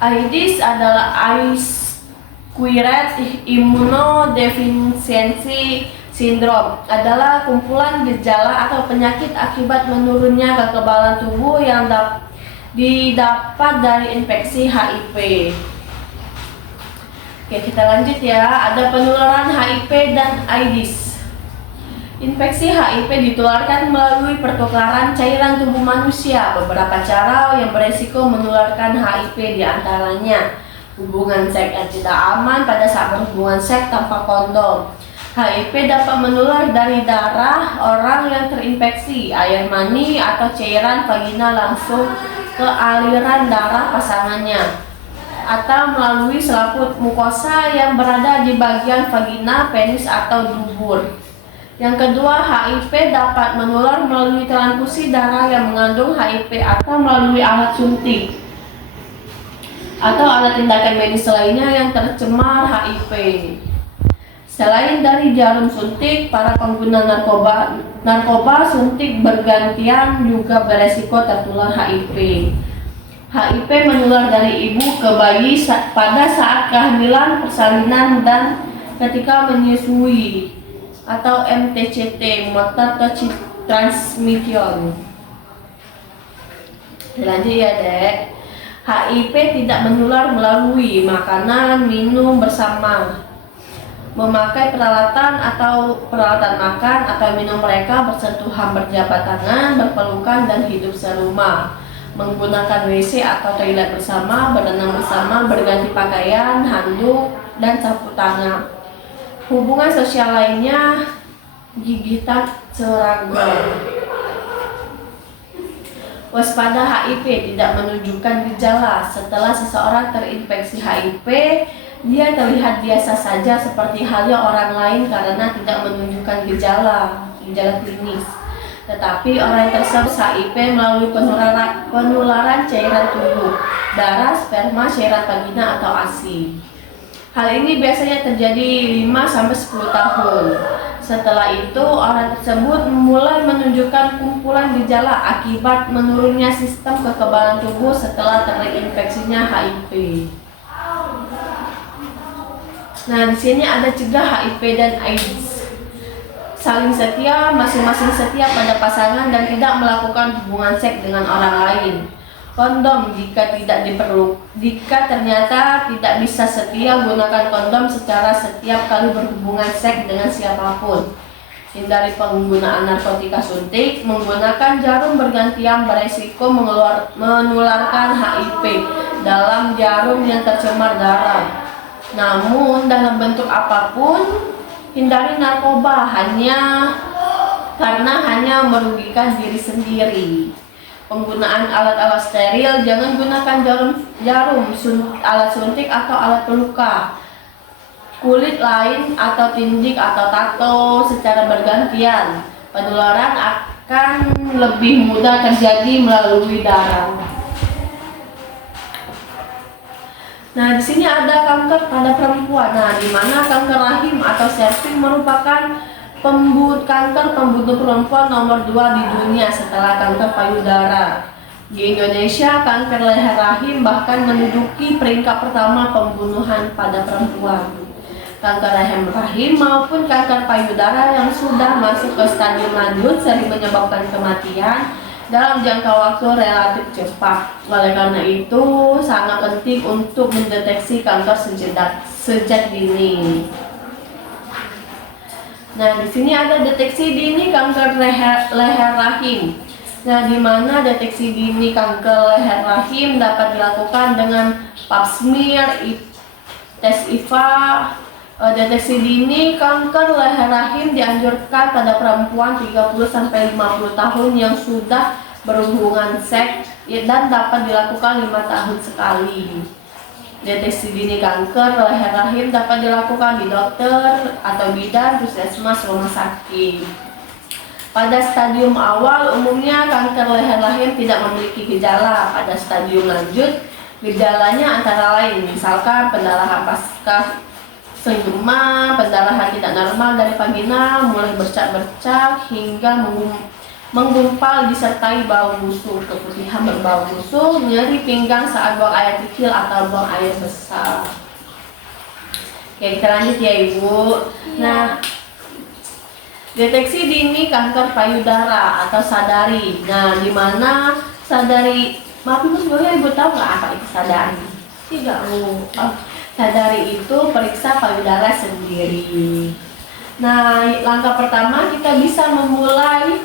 AIDS adalah acquired immunodeficiency Sindrom adalah kumpulan gejala atau penyakit akibat menurunnya kekebalan tubuh yang didapat dari infeksi HIV. Oke, kita lanjut ya. Ada penularan HIV dan AIDS. Infeksi HIV ditularkan melalui pertukaran cairan tubuh manusia. Beberapa cara yang beresiko menularkan HIV diantaranya hubungan seks yang tidak aman pada saat berhubungan seks tanpa kondom. HIV dapat menular dari darah orang yang terinfeksi, air mani, atau cairan vagina langsung ke aliran darah pasangannya, atau melalui selaput mukosa yang berada di bagian vagina, penis, atau dubur. Yang kedua, HIV dapat menular melalui transfusi darah yang mengandung HIV atau melalui alat suntik atau alat tindakan medis lainnya yang tercemar HIV. Selain dari jarum suntik, para pengguna narkoba suntik bergantian juga beresiko tertular HIV. HIV menular dari ibu ke bayi pada saat kehamilan, persalinan, dan ketika menyusui atau MTCT, mode transmission. Lanjut ya dek. HIV tidak menular melalui makanan, minum bersama, memakai peralatan makan atau minum mereka, bersentuhan, berjabat tangan, berpelukan, dan hidup serumah, menggunakan WC atau toilet bersama, berenang bersama, berganti pakaian, handuk, dan sapu tangan. Hubungan sosial lainnya, gigitan seragam. Waspada HIV tidak menunjukkan gejala. Setelah seseorang terinfeksi HIV, dia terlihat biasa saja seperti halnya orang lain karena tidak menunjukkan gejala klinis. Tetapi orang tersebut HIV melalui penularan cairan tubuh, darah, sperma, cairan vagina, atau ASI. Hal ini biasanya terjadi 5-10 tahun. Setelah itu, orang tersebut mulai menunjukkan kumpulan gejala akibat menurunnya sistem kekebalan tubuh setelah terinfeksinya HIV. Nah, di sini ada cegah HIV dan AIDS. Saling setia, masing-masing setia pada pasangan dan tidak melakukan hubungan seks dengan orang lain. Kondom jika ternyata tidak bisa setia, gunakan kondom secara setiap kali berhubungan seks dengan siapapun. Hindari penggunaan narkotika suntik. Menggunakan jarum bergantian beresiko menularkan HIV dalam jarum yang tercemar darah. Namun dalam bentuk apapun, hindari narkoba karena hanya merugikan diri sendiri. Penggunaan alat-alat steril, jangan gunakan jarum, alat suntik atau alat peluka, kulit lain atau tindik atau tato secara bergantian. Penularan akan lebih mudah terjadi melalui darah. Nah, di sini ada kanker pada perempuan. Nah, di mana kanker rahim atau serviks merupakan kanker pembunuh perempuan nomor 2 di dunia setelah kanker payudara. Di Indonesia, kanker leher rahim bahkan menduduki peringkat pertama pembunuhan pada perempuan. Kanker leher rahim maupun kanker payudara yang sudah masuk ke stadium lanjut sering menyebabkan kematian dalam jangka waktu relatif cepat. Oleh karena itu, sangat penting untuk mendeteksi kanker sejak dini. Nah, di sini ada deteksi dini kanker leher rahim. Nah, di mana deteksi dini kanker leher rahim dapat dilakukan dengan pap smear, tes IVA. Deteksi dini kanker leher rahim dianjurkan pada perempuan 30-50 tahun yang sudah berhubungan seks dan dapat dilakukan 5 tahun sekali. Deteksi dini kanker leher rahim dapat dilakukan di dokter atau bidan, puskesmas, rumah sakit. Pada stadium awal, umumnya kanker leher rahim tidak memiliki gejala. Pada stadium lanjut, gejalanya antara lain misalkan pendarahan pasca senggema, pendarahan tidak normal dari vagina, mulai bercak-bercak hingga menggumpal disertai bau busuk, keputihan berbau busuk, nyeri pinggang saat buang air kecil atau buang air besar. Oke, kita lanjut ya Ibu. Iya. Nah, Deteksi dini kanker payudara atau sadari. Nah, di mana sadari, maaf ibu sebenarnya ibu tahu nggak apa itu sadari? Tidak, Bu. Sadari itu periksa payudara sendiri. Nah, langkah pertama kita bisa memulai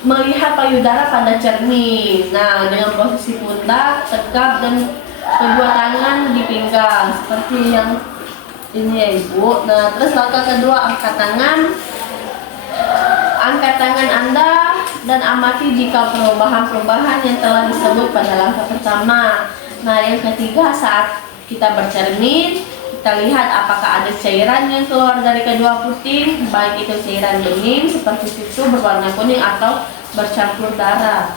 melihat payudara pada cermin. Nah, dengan posisi pundak tegap dan kedua tangan di pinggang seperti yang ini ya Ibu. Nah, terus langkah kedua, angkat tangan Anda dan amati jika perubahan-perubahan yang telah disebut pada langkah pertama. Nah, yang ketiga, saat kita bercermin, kita lihat apakah ada cairan yang keluar dari kedua puting, baik itu cairan bening seperti susu berwarna kuning atau bercampur darah.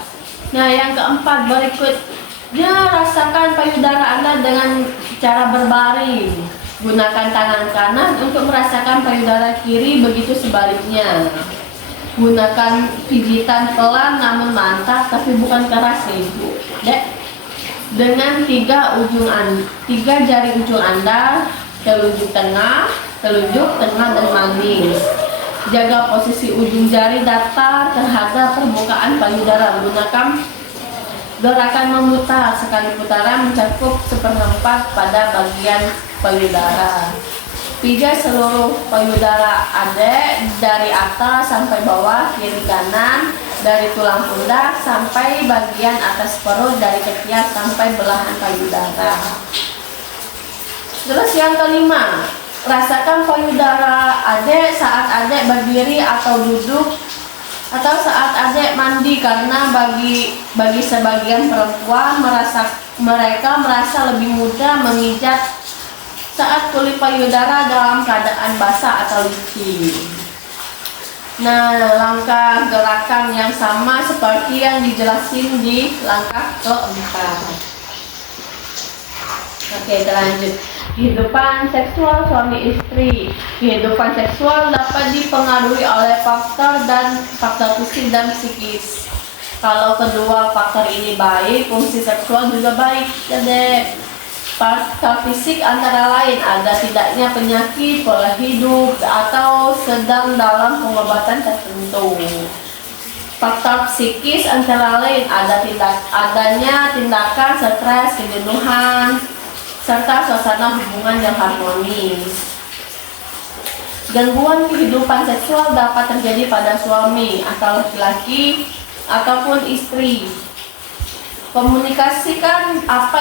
Nah, yang keempat, berikutnya rasakan payudara Anda dengan cara berbaring. Gunakan tangan kanan untuk merasakan payudara kiri, begitu sebaliknya. Gunakan pijitan pelan namun mantap, tapi bukan keras ya Ibu. Dengan tiga jari ujung Anda, telunjuk tengah, dan manis. Jaga posisi ujung jari datar terhadap permukaan payudara. Gunakan gerakan memutar, sekali putaran mencakup 1/4 pada bagian payudara. Pijat seluruh payudara adek dari atas sampai bawah, kiri kanan, dari tulang pundak sampai bagian atas perut, dari ketiak sampai belahan payudara. Terus yang kelima, rasakan payudara adek saat adek berdiri atau duduk, atau saat adek mandi, karena bagi sebagian perempuan mereka merasa lebih mudah memijat saat kulit payudara dalam keadaan basah atau licin. Nah, langkah gerakan yang sama seperti yang dijelasin di langkah keempat. Oke, lanjut. Kehidupan seksual suami istri. Kehidupan seksual dapat dipengaruhi oleh faktor fisik dan psikis. Kalau kedua faktor ini baik, fungsi seksual juga baik. Jadi faktor fisik antara lain ada tidaknya penyakit, pola hidup, atau sedang dalam pengobatan tertentu. Faktor psikis antara lain adanya tindakan stres, kejenuhan, serta suasana hubungan yang harmonis. Gangguan kehidupan seksual dapat terjadi pada suami atau laki-laki ataupun istri. Komunikasikan apa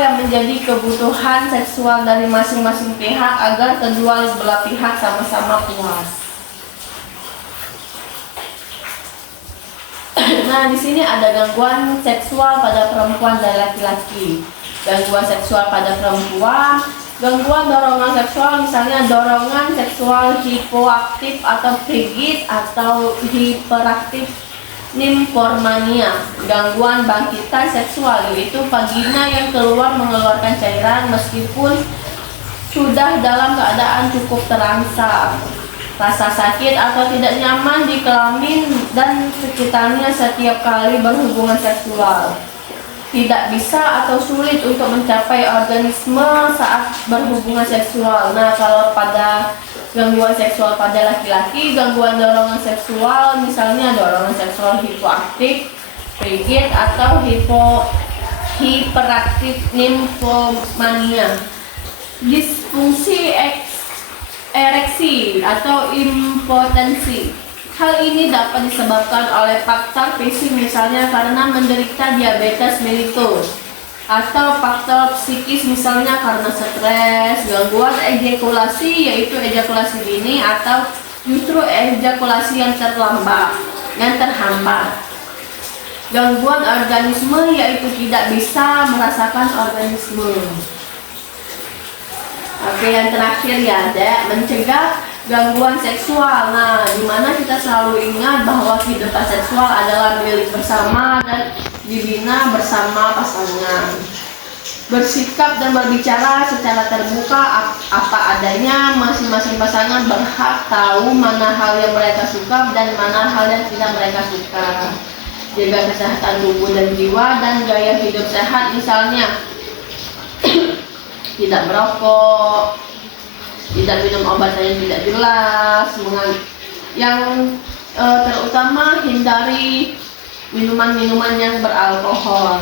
yang menjadi kebutuhan seksual dari masing-masing pihak agar kedua belah pihak sama-sama puas. Nah, di sini ada gangguan seksual pada perempuan dan laki-laki. Gangguan seksual pada perempuan, gangguan dorongan seksual, misalnya dorongan seksual hipoaktif atau frigid atau hiperaktif, nymphomania. Gangguan bangkitan seksual, yaitu vagina yang mengeluarkan cairan meskipun sudah dalam keadaan cukup terangsang. Rasa sakit atau tidak nyaman di kelamin dan sekitarnya setiap kali berhubungan seksual. Tidak bisa atau sulit untuk mencapai orgasme saat berhubungan seksual. Nah, kalau pada gangguan seksual pada laki-laki, gangguan dorongan seksual, misalnya dorongan seksual hipoaktif, frigid, atau hiperaktif, nymphomania. Disfungsi ereksi atau impotensi. Hal ini dapat disebabkan oleh faktor fisik, misalnya karena menderita diabetes mellitus, atau faktor psikis, misalnya karena stres. Gangguan ejakulasi, yaitu ejakulasi dini atau justru ejakulasi yang terhambat. Gangguan organisme, yaitu tidak bisa merasakan organisme. Oke, yang terakhir ya, mencegah gangguan seksual. Nah, dimana kita selalu ingat bahwa kehidupan seksual adalah milik bersama dan dibina bersama pasangan. Bersikap dan berbicara secara terbuka apa adanya. Masing-masing pasangan berhak tahu mana hal yang mereka suka dan mana hal yang tidak mereka suka. Jaga kesehatan tubuh dan jiwa dan gaya hidup sehat, misalnya tidak merokok, tidak minum obat yang tidak jelas, yang terutama hindari minuman-minuman yang beralkohol.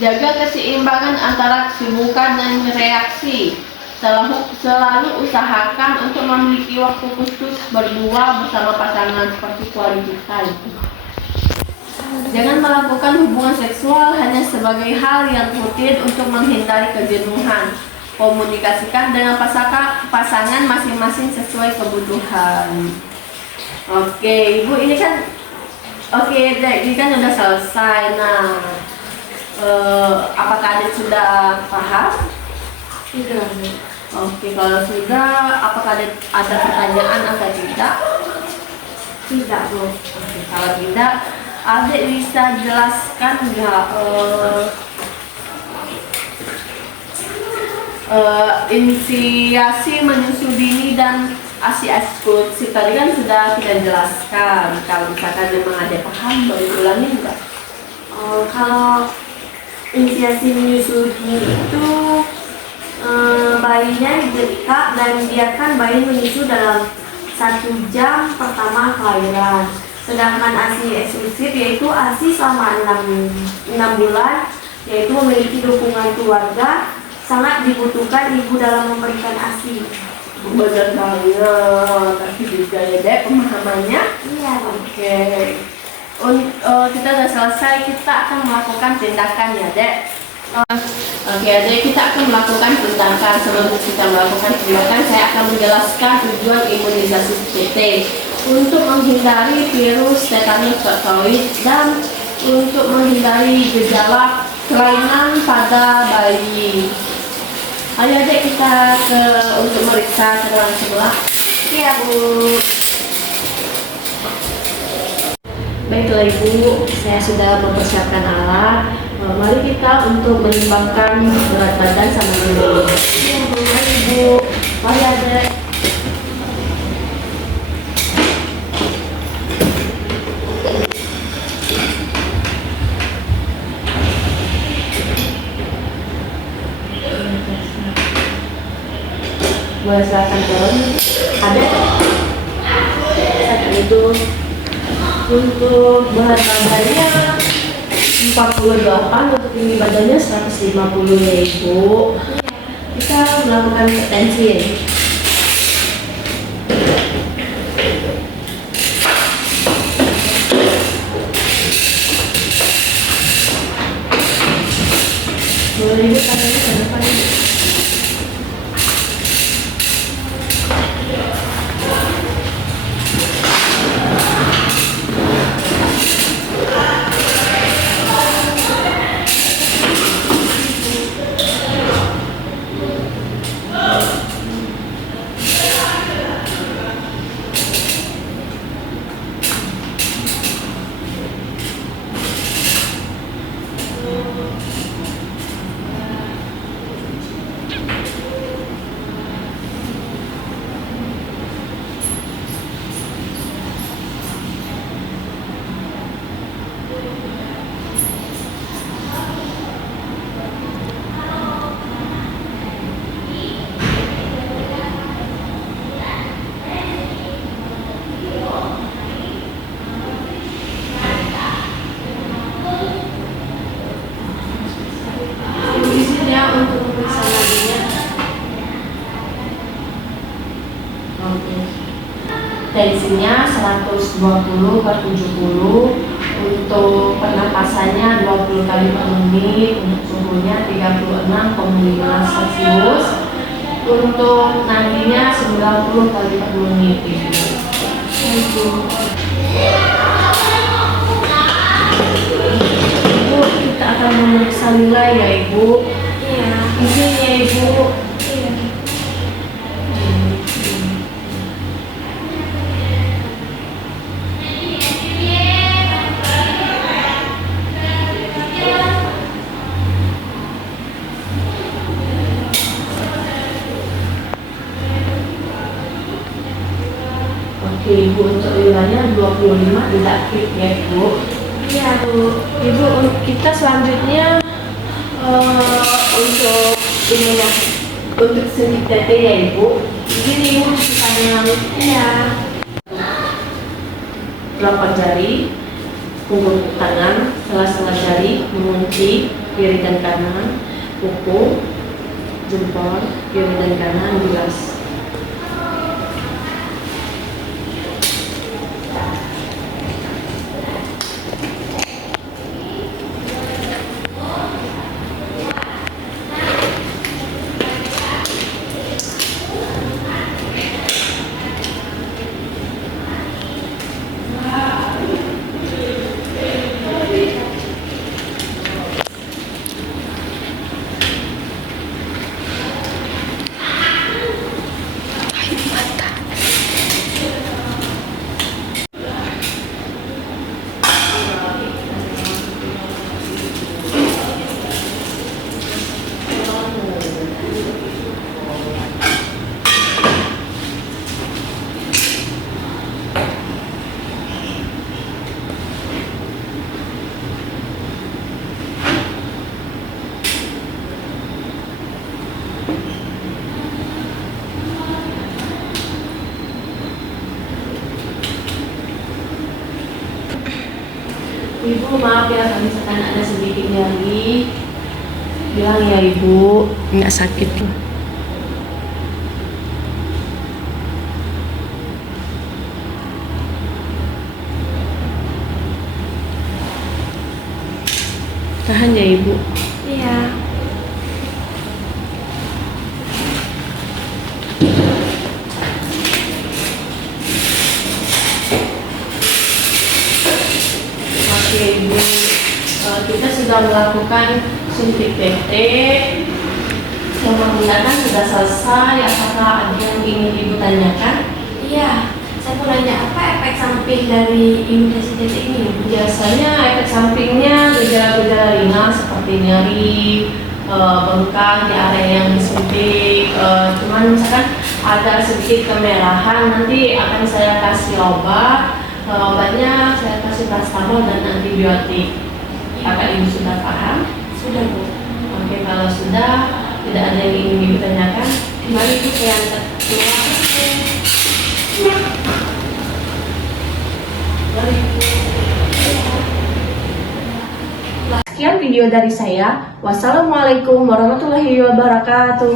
Jaga keseimbangan antara kesibukan dan reaksi. Selalu usahakan untuk memiliki waktu khusus berdua bersama pasangan seperti quality time. Jangan melakukan hubungan seksual hanya sebagai hal yang rutin untuk menghindari kejenuhan. Komunikasikan dengan pasangan masing-masing sesuai kebutuhan. Oke, Ibu ini kan Dek, ini kan udah selesai. Nah, apakah Adik sudah paham? Tidak. Oke, kalau sudah, apakah ada pertanyaan atau tidak? Tidak, Bu. Oke, kalau tidak, Adik bisa jelaskan nggak inisiasi menyusu dini dan ASI eksklusif tadi kan sudah kita jelaskan. Kalau misalkan memang ada paham, boleh ulangi nggak? Kalau inisiasi menyusui itu bayinya dibekap dan biarkan bayi menyusu dalam 1 jam pertama kelahiran. Sedangkan ASI eksklusif yaitu ASI selama 6 bulan, yaitu memiliki dukungan keluarga, sangat dibutuhkan ibu dalam memberikan ASI. Benar banget, tapi juga ya Dek pemahamannya. Iya. Oke. Kita udah selesai, kita akan melakukan tindakan ya Dek. Oke Dek, kita akan melakukan tindakan. Sebelum kita melakukan tindakan, saya akan menjelaskan tujuan imunisasi PT untuk menghindari virus tetanus tokoid dan untuk menghindari gejala kelainan pada bayi. Ayo Dek, kita untuk meriksa saluran sebelah. Iya, Bu. Baiklah Ibu, saya sudah mempersiapkan alat. Mari kita untuk menimbangkan berat badan sama dulu. Iya, Bu. Mari Ibu, mari Adek. Boleh silakan turun. Adek. Itu untuk berat badannya 48, untuk tinggi badannya 150 ya Ibu. Kita melakukan tensi. Boleh Ibu tangannya ke depan Ibu. Untuk memeriksa nadinya. Oke. Tensinya 120/70, untuk pernapasannya 20 kali per menit, untuk suhunya 36,5 Celcius, untuk nadinya 90 kali per menit. Ibu, kita akan memeriksa nilai ya Ibu. Iya. Izin ya Ibu. Iya. Oke Ibu, untuk nilainya 25 tidak aktif ya Ibu. Iya, Bu. Ibu, kita selanjutnya untuk ini ya, untuk sendik tete ya Ibu. Begini Ibu bisa dengan Iya. Telapak jari, punggung tangan, sela-sela jari, mengunci kiri dan kanan, kuku, jempol, kiri dan kanan, bilas. Ibu maaf ya kalau misalkan ada sedikit nyeri, bilang ya Ibu, nggak sakit. Tahan ya Ibu. Iya. Oke Ibu, kita sudah melakukan suntik TT. Yang menggunakan sudah selesai. Apakah ada yang ingin Ibu tanyakan? Iya. Saya mau nanya apa efek samping dari imunisasi TT ini ya Bu? Biasanya efek sampingnya gejala-gejala ringan seperti nyeri, bengkak di area yang disuntik. Cuman misalkan ada sedikit kemerahan, nanti akan saya kasih obat. Obatnya saya kasih paracetamol dan antibiotik. Apakah Ibu sudah paham? Sudah Bu. Oke, kalau sudah tidak ada yang ingin Ibu tanyakan, mari Ibu saya antar keluar. Mari Ibu. Sekian video dari saya. Wassalamualaikum warahmatullahi wabarakatuh.